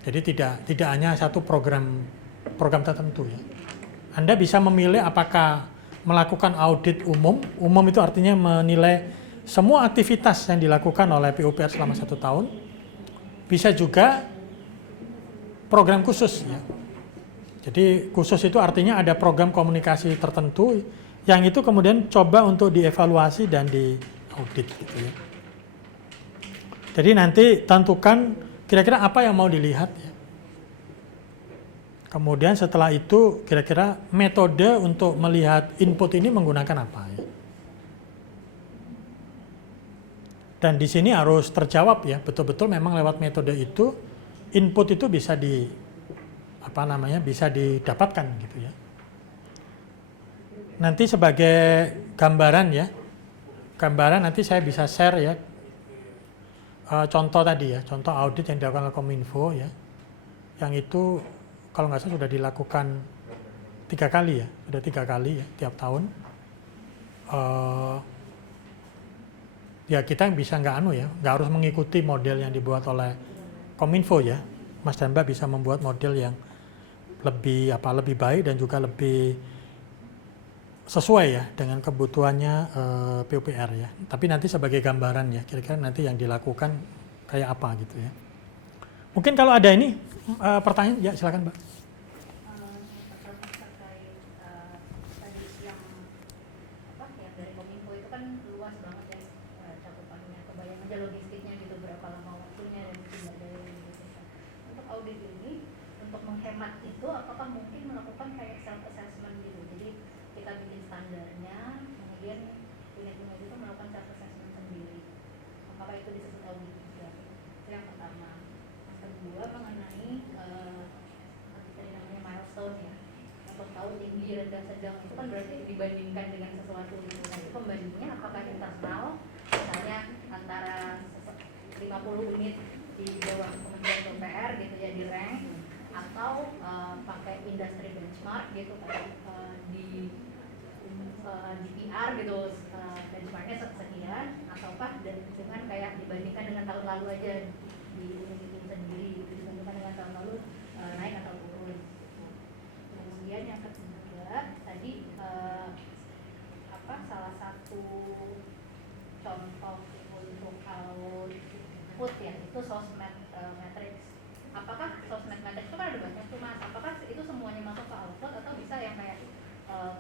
Jadi tidak hanya satu program tertentu ya. Anda bisa memilih apakah melakukan audit umum itu artinya menilai semua aktivitas yang dilakukan oleh PUPR selama 1 tahun. Bisa juga program khusus ya. Jadi khusus itu artinya ada program komunikasi tertentu yang itu kemudian coba untuk dievaluasi dan diaudit gitu ya. Jadi nanti tentukan kira-kira apa yang mau dilihat ya. Kemudian setelah itu kira-kira metode untuk melihat input ini menggunakan apa ya. Dan di sini harus terjawab ya, betul-betul memang lewat metode itu input itu bisa bisa didapatkan gitu ya. Nanti sebagai gambaran nanti saya bisa share ya, contoh tadi ya, contoh audit yang dilakukan oleh Kominfo ya, yang itu kalau nggak salah sudah dilakukan 3 kali ya, sudah 3 kali ya tiap tahun. Ya kita bisa nggak harus mengikuti model yang dibuat oleh Kominfo ya. Mas dan Mbak bisa membuat model yang lebih baik dan juga lebih sesuai ya dengan kebutuhannya PUPR ya. Tapi nanti sebagai gambaran ya, kira-kira nanti yang dilakukan kayak apa gitu ya. Mungkin kalau ada ini pertanyaan ya silakan Mbak. Terkait tadi yang dari Kominfo itu kan luas banget ya cakupannya, kebayang aja logistiknya gitu, berapa lama waktunya dan tidak ada gitu. Untuk audit ini, untuk menghemat itu, apakah mungkin melakukan kayak self assessment gitu? Jadi kita bikin standarnya, kemudian unit-unit itu melakukan self assessment sendiri. Apakah itu disebut audit juga? Itu yang pertama. Yang kedua mengenai tadi namanya milestone ya, atau tahu tinggi, rendah, sedang, itu kan berarti dibandingkan dengan sesuatu gitu. Nah itu pembandingnya apakah internal, misalnya antara 50 unit di bawah Kementerian PUPR gitu ya di rank, atau pakai industri benchmark gitu kayak di PR gitu, benchmarknya sekian, ataukah dengan kayak dibandingkan dengan tahun lalu aja di unit sendiri gitu, dibandingkan dengan tahun lalu naik atau turun. Kemudian yang ketiga tadi salah satu contoh untuk output ya itu sosmed matrix. Apakah sosmed matrix itu kan ada banyak tuh Mas, apakah itu semuanya masuk ke output atau bisa yang kayak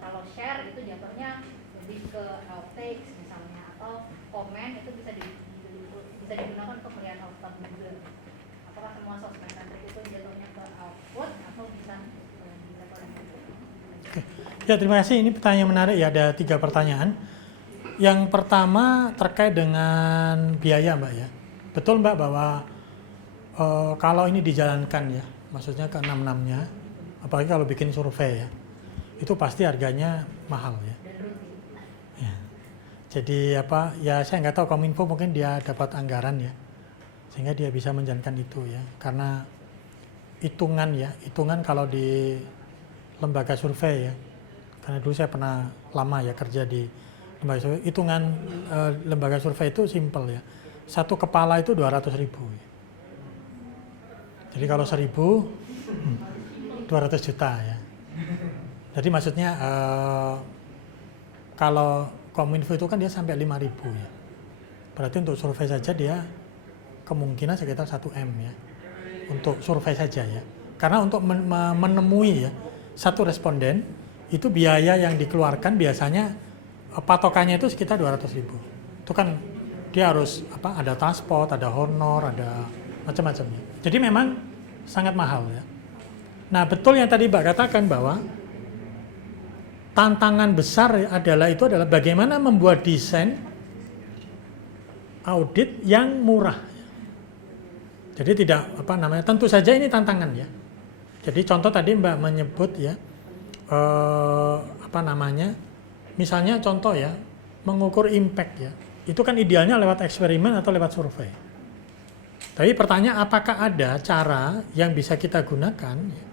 kalau share itu jatuhnya lebih ke outtakes misalnya, atau komen itu bisa digunakan untuk melihat output juga? Apakah semua sosmed matrix itu jatuhnya ke output atau bisa di level yang itu? Ya, terima kasih. Ini pertanyaan menarik ya, ada 3 pertanyaan. Yang pertama terkait dengan biaya Mbak ya. Betul Mbak bahwa kalau ini dijalankan ya, maksudnya ke 6-6-nya, apalagi kalau bikin survei ya, itu pasti harganya mahal ya. Ya. Jadi apa ya, saya nggak tahu, Kominfo mungkin dia dapat anggaran ya, sehingga dia bisa menjalankan itu ya. Karena hitungan kalau di lembaga survei ya, karena dulu saya pernah lama ya kerja di lembaga survei, hitungan lembaga survei itu simple ya, satu kepala itu 200.000 ya. Jadi kalau 1.000 200 juta ya. Jadi maksudnya kalau Kominfo itu kan dia sampai 5.000 ya. Berarti untuk survei saja dia kemungkinan sekitar 1 M ya. Untuk survei saja ya. Karena untuk menemui ya satu responden itu biaya yang dikeluarkan biasanya patokannya itu sekitar 200.000. Itu kan dia harus ada transport, ada honor, ada macam-macamnya. Jadi memang sangat mahal ya. Nah, betul yang tadi Mbak katakan bahwa tantangan besar adalah bagaimana membuat desain audit yang murah. Jadi tidak tentu saja ini tantangan ya. Jadi contoh tadi Mbak menyebut ya misalnya contoh ya, mengukur impact ya. Itu kan idealnya lewat eksperimen atau lewat survei. Tapi pertanyaan, apakah ada cara yang bisa kita gunakan ya,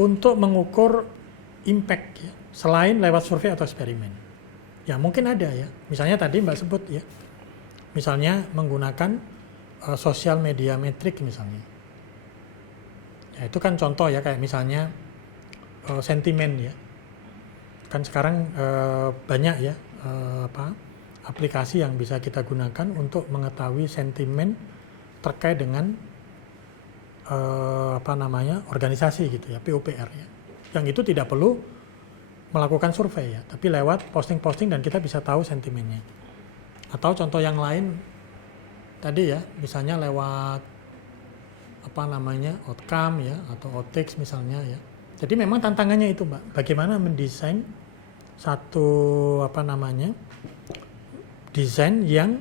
untuk mengukur impact ya, selain lewat survei atau eksperimen? Ya mungkin ada ya. Misalnya tadi Mbak sebut ya, misalnya menggunakan sosial media metrik misalnya. Ya itu kan contoh ya, kayak misalnya sentimen ya. Kan sekarang banyak ya aplikasi yang bisa kita gunakan untuk mengetahui sentimen terkait dengan organisasi gitu ya, PUPR ya. Yang itu tidak perlu melakukan survei ya, tapi lewat posting-posting dan kita bisa tahu sentimennya. Atau contoh yang lain tadi ya, misalnya lewat outcome ya, atau outtakes misalnya ya. Jadi memang tantangannya itu Mbak, bagaimana mendesain satu desain yang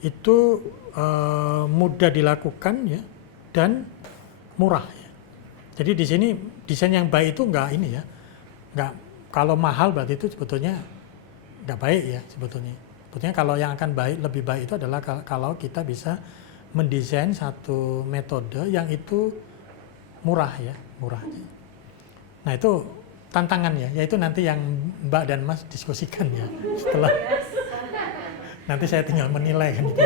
itu mudah dilakukan ya dan murah ya. Jadi di sini desain yang baik itu nggak kalau mahal berarti itu sebetulnya nggak baik ya sebetulnya. Sebetulnya kalau yang akan lebih baik itu adalah kalau kita bisa mendesain satu metode yang itu murah ya. Nah itu tantangannya, yaitu nanti yang Mbak dan Mas diskusikan ya setelah. Nanti saya tinggal menilai kan itu.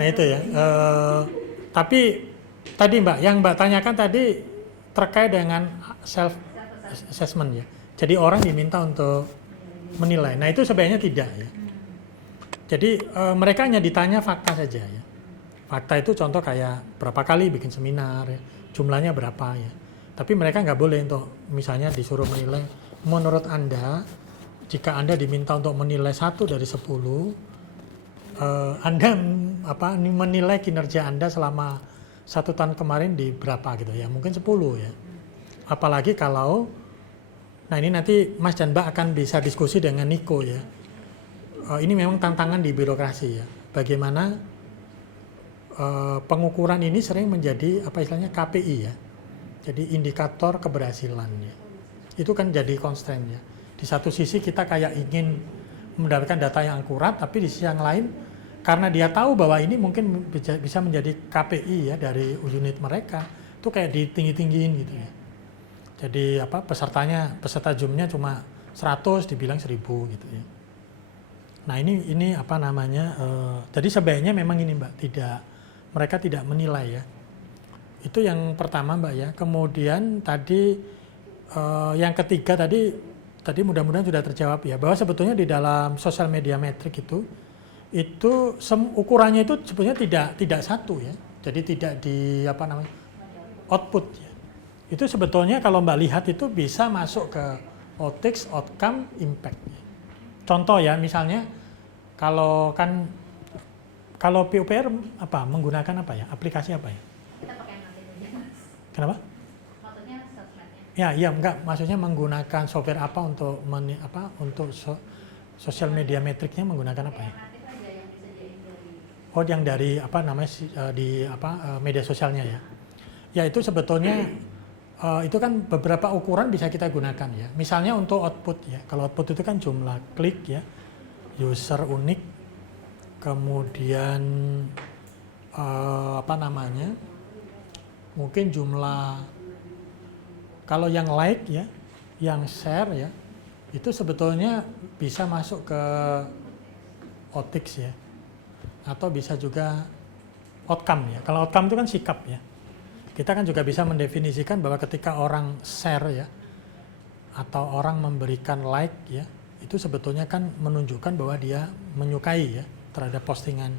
Nah itu ya. Tapi tadi Mbak, yang Mbak tanyakan tadi terkait dengan self assessment ya. Jadi orang diminta untuk menilai. Nah itu sebenarnya tidak ya. Jadi mereka hanya ditanya fakta saja ya. Fakta itu contoh kayak berapa kali bikin seminar ya, jumlahnya berapa ya. Tapi mereka nggak boleh untuk misalnya disuruh menilai. Menurut Anda, jika Anda diminta untuk menilai 1 dari 10, Anda menilai kinerja Anda selama 1 tahun kemarin di berapa gitu ya, mungkin 10 ya. Apalagi kalau, nah ini nanti Mas dan Mbak akan bisa diskusi dengan Niko ya. Ini memang tantangan di birokrasi ya. Bagaimana pengukuran ini sering menjadi KPI ya. Jadi indikator keberhasilan ya. Itu kan jadi constraint ya. Di satu sisi kita kayak ingin mendapatkan data yang akurat, tapi di sisi yang lain karena dia tahu bahwa ini mungkin bisa menjadi KPI ya dari unit mereka, itu kayak ditinggi-tinggiin gitu ya. Jadi peserta Zoom-nya cuma 100 dibilang 1.000 gitu ya. Nah ini jadi sebaiknya memang ini Mbak, mereka tidak menilai ya. Itu yang pertama Mbak ya. Kemudian tadi yang ketiga tadi mudah-mudahan sudah terjawab ya, bahwa sebetulnya di dalam sosial media metrik itu ukurannya itu sebetulnya tidak satu ya. Jadi tidak di output ya. Itu sebetulnya kalau Mbak lihat itu bisa masuk ke outtakes, outcome, impact. Contoh ya, misalnya kalau PUPR menggunakan aplikasi apa ya? Kita pakai nanti dulu ya Mas. Kenapa? Maksudnya sosmednya. Ya, enggak. Maksudnya menggunakan software apa untuk sosial media metriknya menggunakan apa ya? Alternatif aja yang disediain dari Oh, yang dari apa namanya media sosialnya ya. Ya itu sebetulnya itu kan beberapa ukuran bisa kita gunakan ya. Misalnya untuk output ya. Kalau output itu kan jumlah klik ya, user unik, kemudian mungkin jumlah, kalau yang like ya, yang share ya, itu sebetulnya bisa masuk ke OTIX ya, atau bisa juga outcome ya. Kalau outcome itu kan sikap ya. Kita kan juga bisa mendefinisikan bahwa ketika orang share ya, atau orang memberikan like ya, itu sebetulnya kan menunjukkan bahwa dia menyukai ya terhadap postingan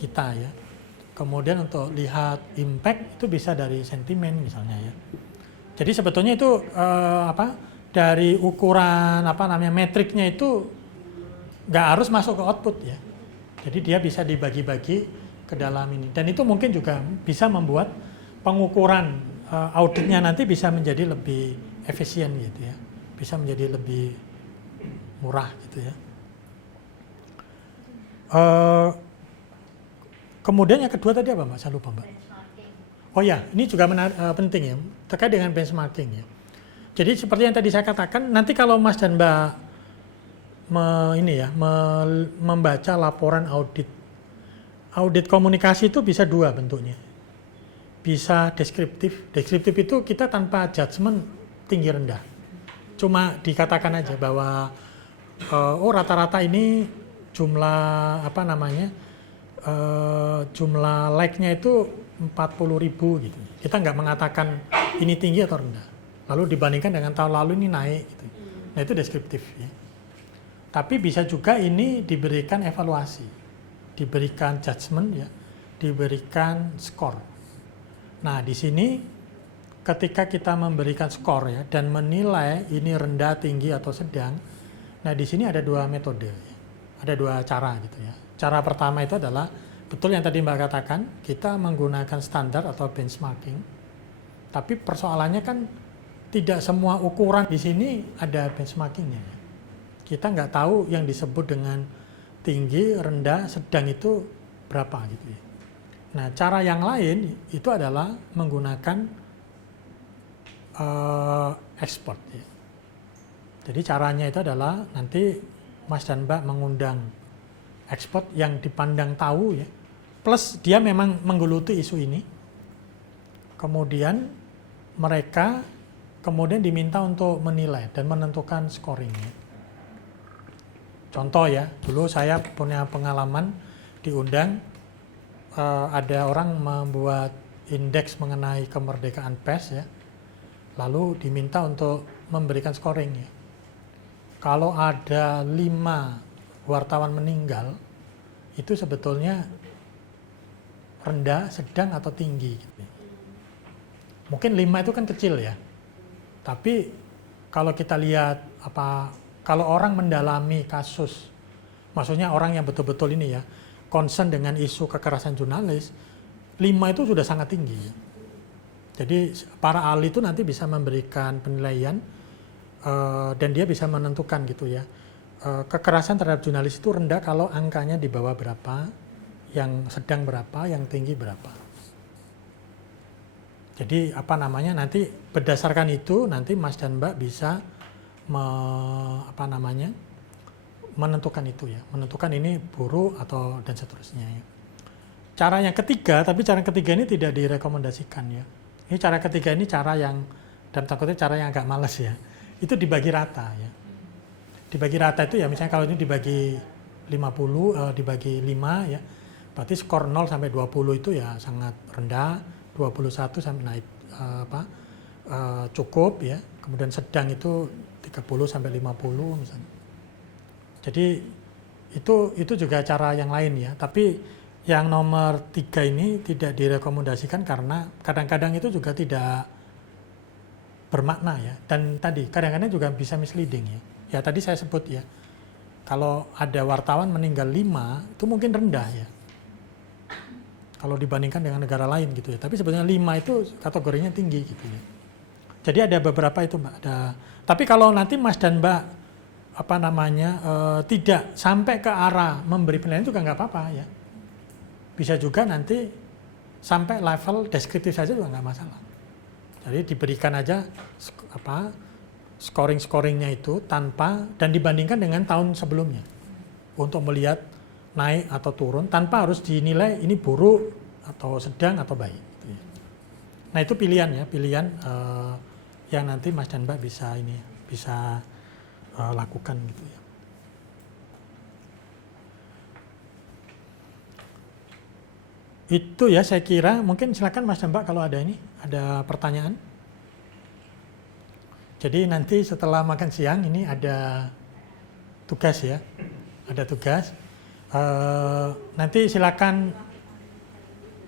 kita ya. Kemudian untuk lihat impact itu bisa dari sentimen misalnya ya. Jadi sebetulnya itu dari ukuran metriknya itu nggak harus masuk ke output ya. Jadi dia bisa dibagi-bagi ke dalam ini. Dan itu mungkin juga bisa membuat pengukuran auditnya nanti bisa menjadi lebih efisien gitu ya. Bisa menjadi lebih murah gitu ya. Kemudian yang kedua tadi apa Mbak? Saya lupa Mbak. benchmarking. Oh ya, ini juga penting ya, terkait dengan benchmarking ya. Jadi seperti yang tadi saya katakan, nanti kalau Mas dan Mbak membaca laporan audit komunikasi itu bisa dua bentuknya. Bisa deskriptif. Deskriptif itu kita tanpa judgement tinggi rendah. Cuma dikatakan aja bahwa rata-rata ini jumlah jumlah like-nya itu 40.000 gitu. Kita nggak mengatakan ini tinggi atau rendah. Lalu dibandingkan dengan tahun lalu ini naik gitu. Nah itu deskriptif ya. Tapi bisa juga ini diberikan evaluasi, diberikan judgement ya, diberikan skor. Nah di sini ketika kita memberikan skor ya dan menilai ini rendah, tinggi atau sedang, nah di sini ada dua metode, ya. Ada dua cara gitu ya. Cara pertama itu adalah betul yang tadi Mbak katakan, kita menggunakan standar atau benchmarking. Tapi persoalannya kan tidak semua ukuran di sini ada benchmarkingnya. Ya. Kita nggak tahu yang disebut dengan tinggi, rendah, sedang itu berapa gitu ya. Nah cara yang lain itu adalah menggunakan ekspor. Ya. Jadi caranya itu adalah nanti Mas dan Mbak mengundang ekspor yang dipandang tahu ya, plus dia memang menggeluti isu ini. Kemudian mereka kemudian diminta untuk menilai dan menentukan scoringnya. Contoh ya, dulu saya punya pengalaman diundang, ada orang membuat indeks mengenai kemerdekaan pers ya, lalu diminta untuk memberikan scoring ya. Kalau ada 5 wartawan meninggal, itu sebetulnya rendah, sedang atau tinggi. Gitu. Mungkin 5 itu kan kecil ya, tapi kalau kita lihat kalau orang mendalami kasus, maksudnya orang yang betul-betul ini ya, concern dengan isu kekerasan jurnalis, 5 itu sudah sangat tinggi. Jadi para ahli itu nanti bisa memberikan penilaian dan dia bisa menentukan gitu ya. Kekerasan terhadap jurnalis itu rendah kalau angkanya di bawah berapa, yang sedang berapa, yang tinggi berapa. Jadi nanti berdasarkan itu nanti Mas dan Mbak bisa menentukan itu ya, menentukan ini buruk atau dan seterusnya ya. Cara yang ketiga, tapi cara ketiga ini tidak direkomendasikan ya. Ini cara ketiga ini cara yang dalam tanda kutip cara yang agak males ya. Itu dibagi rata ya. Dibagi rata itu ya misalnya kalau ini dibagi 50 dibagi 5 ya. Berarti skor 0 sampai 20 itu ya sangat rendah, 21 sampai naik cukup ya. Kemudian sedang itu 30 sampai 50 misalnya. Jadi itu juga cara yang lain ya. Tapi yang nomor 3 ini tidak direkomendasikan karena kadang-kadang itu juga tidak bermakna ya. Dan tadi kadang-kadang juga bisa misleading ya. Ya tadi saya sebut ya, kalau ada wartawan meninggal 5 itu mungkin rendah ya. Kalau dibandingkan dengan negara lain gitu ya. Tapi sebenarnya 5 itu kategorinya tinggi gitu ya. Jadi ada beberapa itu Mbak. Tapi kalau nanti Mas dan Mbak tidak sampai ke arah memberi penilaian juga nggak apa-apa ya. Bisa juga nanti sampai level deskriptif saja juga nggak masalah. Jadi diberikan aja scoring-scoringnya itu tanpa dan dibandingkan dengan tahun sebelumnya untuk melihat naik atau turun tanpa harus dinilai ini buruk atau sedang atau baik. Nah itu pilihan yang nanti Mas dan Mbak bisa lakukan gitu ya. Itu ya saya kira, mungkin silakan Mas dan Mbak kalau ada pertanyaan. Jadi nanti setelah makan siang ini ada tugas ya, nanti silakan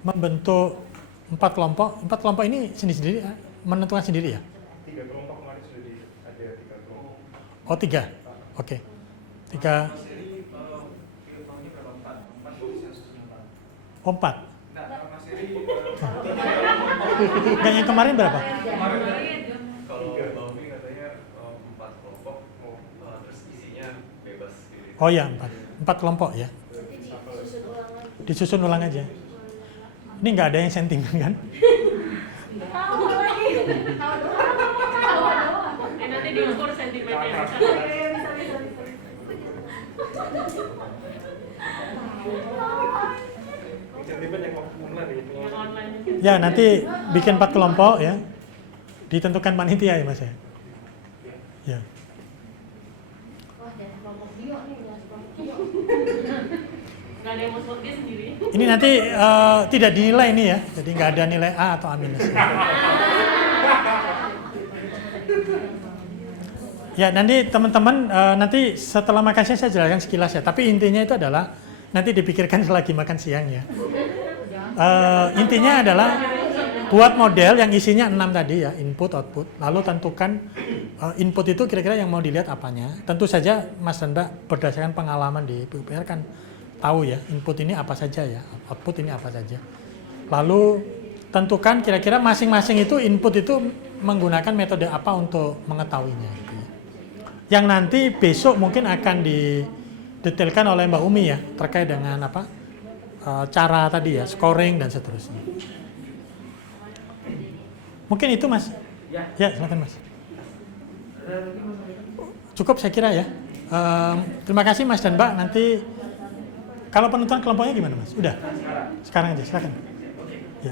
membentuk 4 kelompok. 4 kelompok ini sendiri menentukan sendiri ya? 3 kelompok kemarin sudah ada 3 kelompok. Oh 3, oke. 3. Oh 4. Enggak, yang kemarin berapa? Kalau Baumi katanya 4 kelompok, terus isinya bebas. Oh ya 4 kelompok ya. Disusun ulang aja. Ini nggak ada yang sentimen kan? Nanti diukur sentimennya. Sentimen yang online nih. Ya nanti bikin 4 kelompok ya. Ditentukan panitia ya Mas ya. Ya. Wah, jangan kelompok bio nih, jangan kelompok bio. Nggak ada yang mau spot dia sendiri. Ini nanti tidak dinilai ini ya. Jadi nggak ada nilai A atau A minus. Ya nanti teman-teman nanti setelah makan siang saya jelaskan sekilas ya. Tapi intinya itu adalah nanti dipikirkan selagi makan siang ya. Intinya adalah buat model yang isinya 6 tadi ya, input output. Lalu tentukan input itu kira-kira yang mau dilihat apanya. Tentu saja Mas dan Mbak berdasarkan pengalaman di PUPR kan tahu ya input ini apa saja ya, output ini apa saja. Lalu tentukan kira-kira masing-masing itu input itu menggunakan metode apa untuk mengetahuinya. Gitu ya. Yang nanti besok mungkin akan didetailkan oleh Mbak Umi ya terkait dengan cara tadi ya, scoring dan seterusnya. Mungkin itu Mas. Ya silakan Mas. Cukup saya kira ya. Terima kasih Mas dan Mbak. Nanti kalau penentuan kelompoknya gimana Mas? Udah? Sekarang aja silakan. Ya.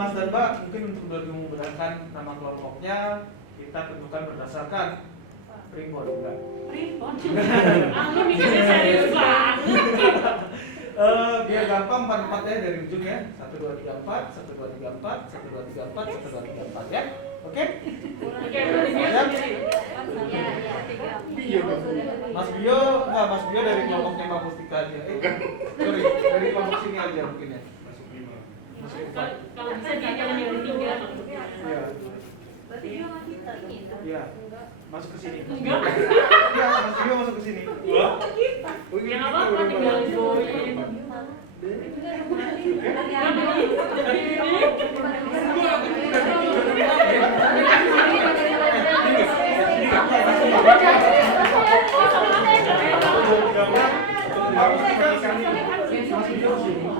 Mas dan Mbak, mungkin untuk lebih memudahkan nama kelompoknya kita tentukan berdasarkan primbon enggak? Primbon? Aku mikirnya serius banget. Biar gampang 4-4-nya dari ujung ya. 1 2 3 4, 1 2 3 4, 1 2 3 4, 1 2 3 4 ya. Oke? Oke, berarti dia sendiri. Bio. Mas Bio dari kelompoknya Mbak Mustika aja. Sorry, dari kelompok sini aja mungkin ya. Masuk 4. Kalau bisa dia jangan yang 3. Iya. Berarti dia sama kita tuh. Iya. Masuk ke sini. Enggak. Iya, Mas Bio masuk ke sini. Yang apa tinggal join.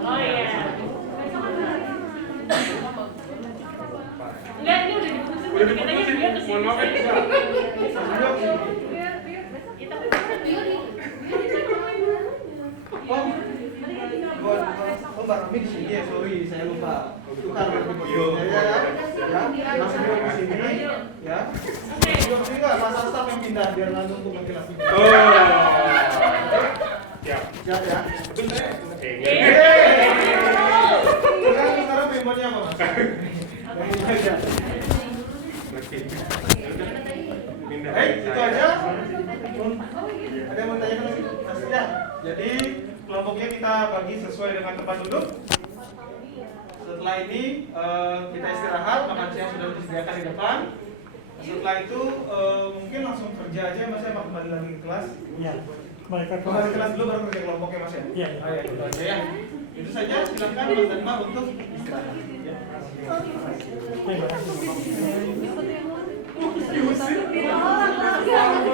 Oh iya. Enggak, ini udah diputusin. Katanya dia kesini. Mohon maaf ya. Mbak Rami di sini ya, sorry saya lupa. Itu kan di posisinya ya. Mas Bio di sini ya. Bio di sini enggak, Mas Astaf yang pindah biar langsung untuk laki-laki. Siap. Siap ya. Betul saya. Sekarang membernya apa Mas? Itu aja. Ada yang mau tanyakan lagi? Ya. Jadi kelompoknya kita bagi sesuai dengan tempat duduk. Setelah ini kita istirahat, makan siang sudah disediakan di depan. Setelah itu mungkin langsung kerja aja Mas ya, kembali lagi ke kelas. Iya. Kembali ke Kembali ke kelas dulu baru kerja kelompoknya Mas ya. Iya. Itu aja ya. Itu saja, silakan Mas dan Mbak untuk istirahat. Ya. Oke, Mbak.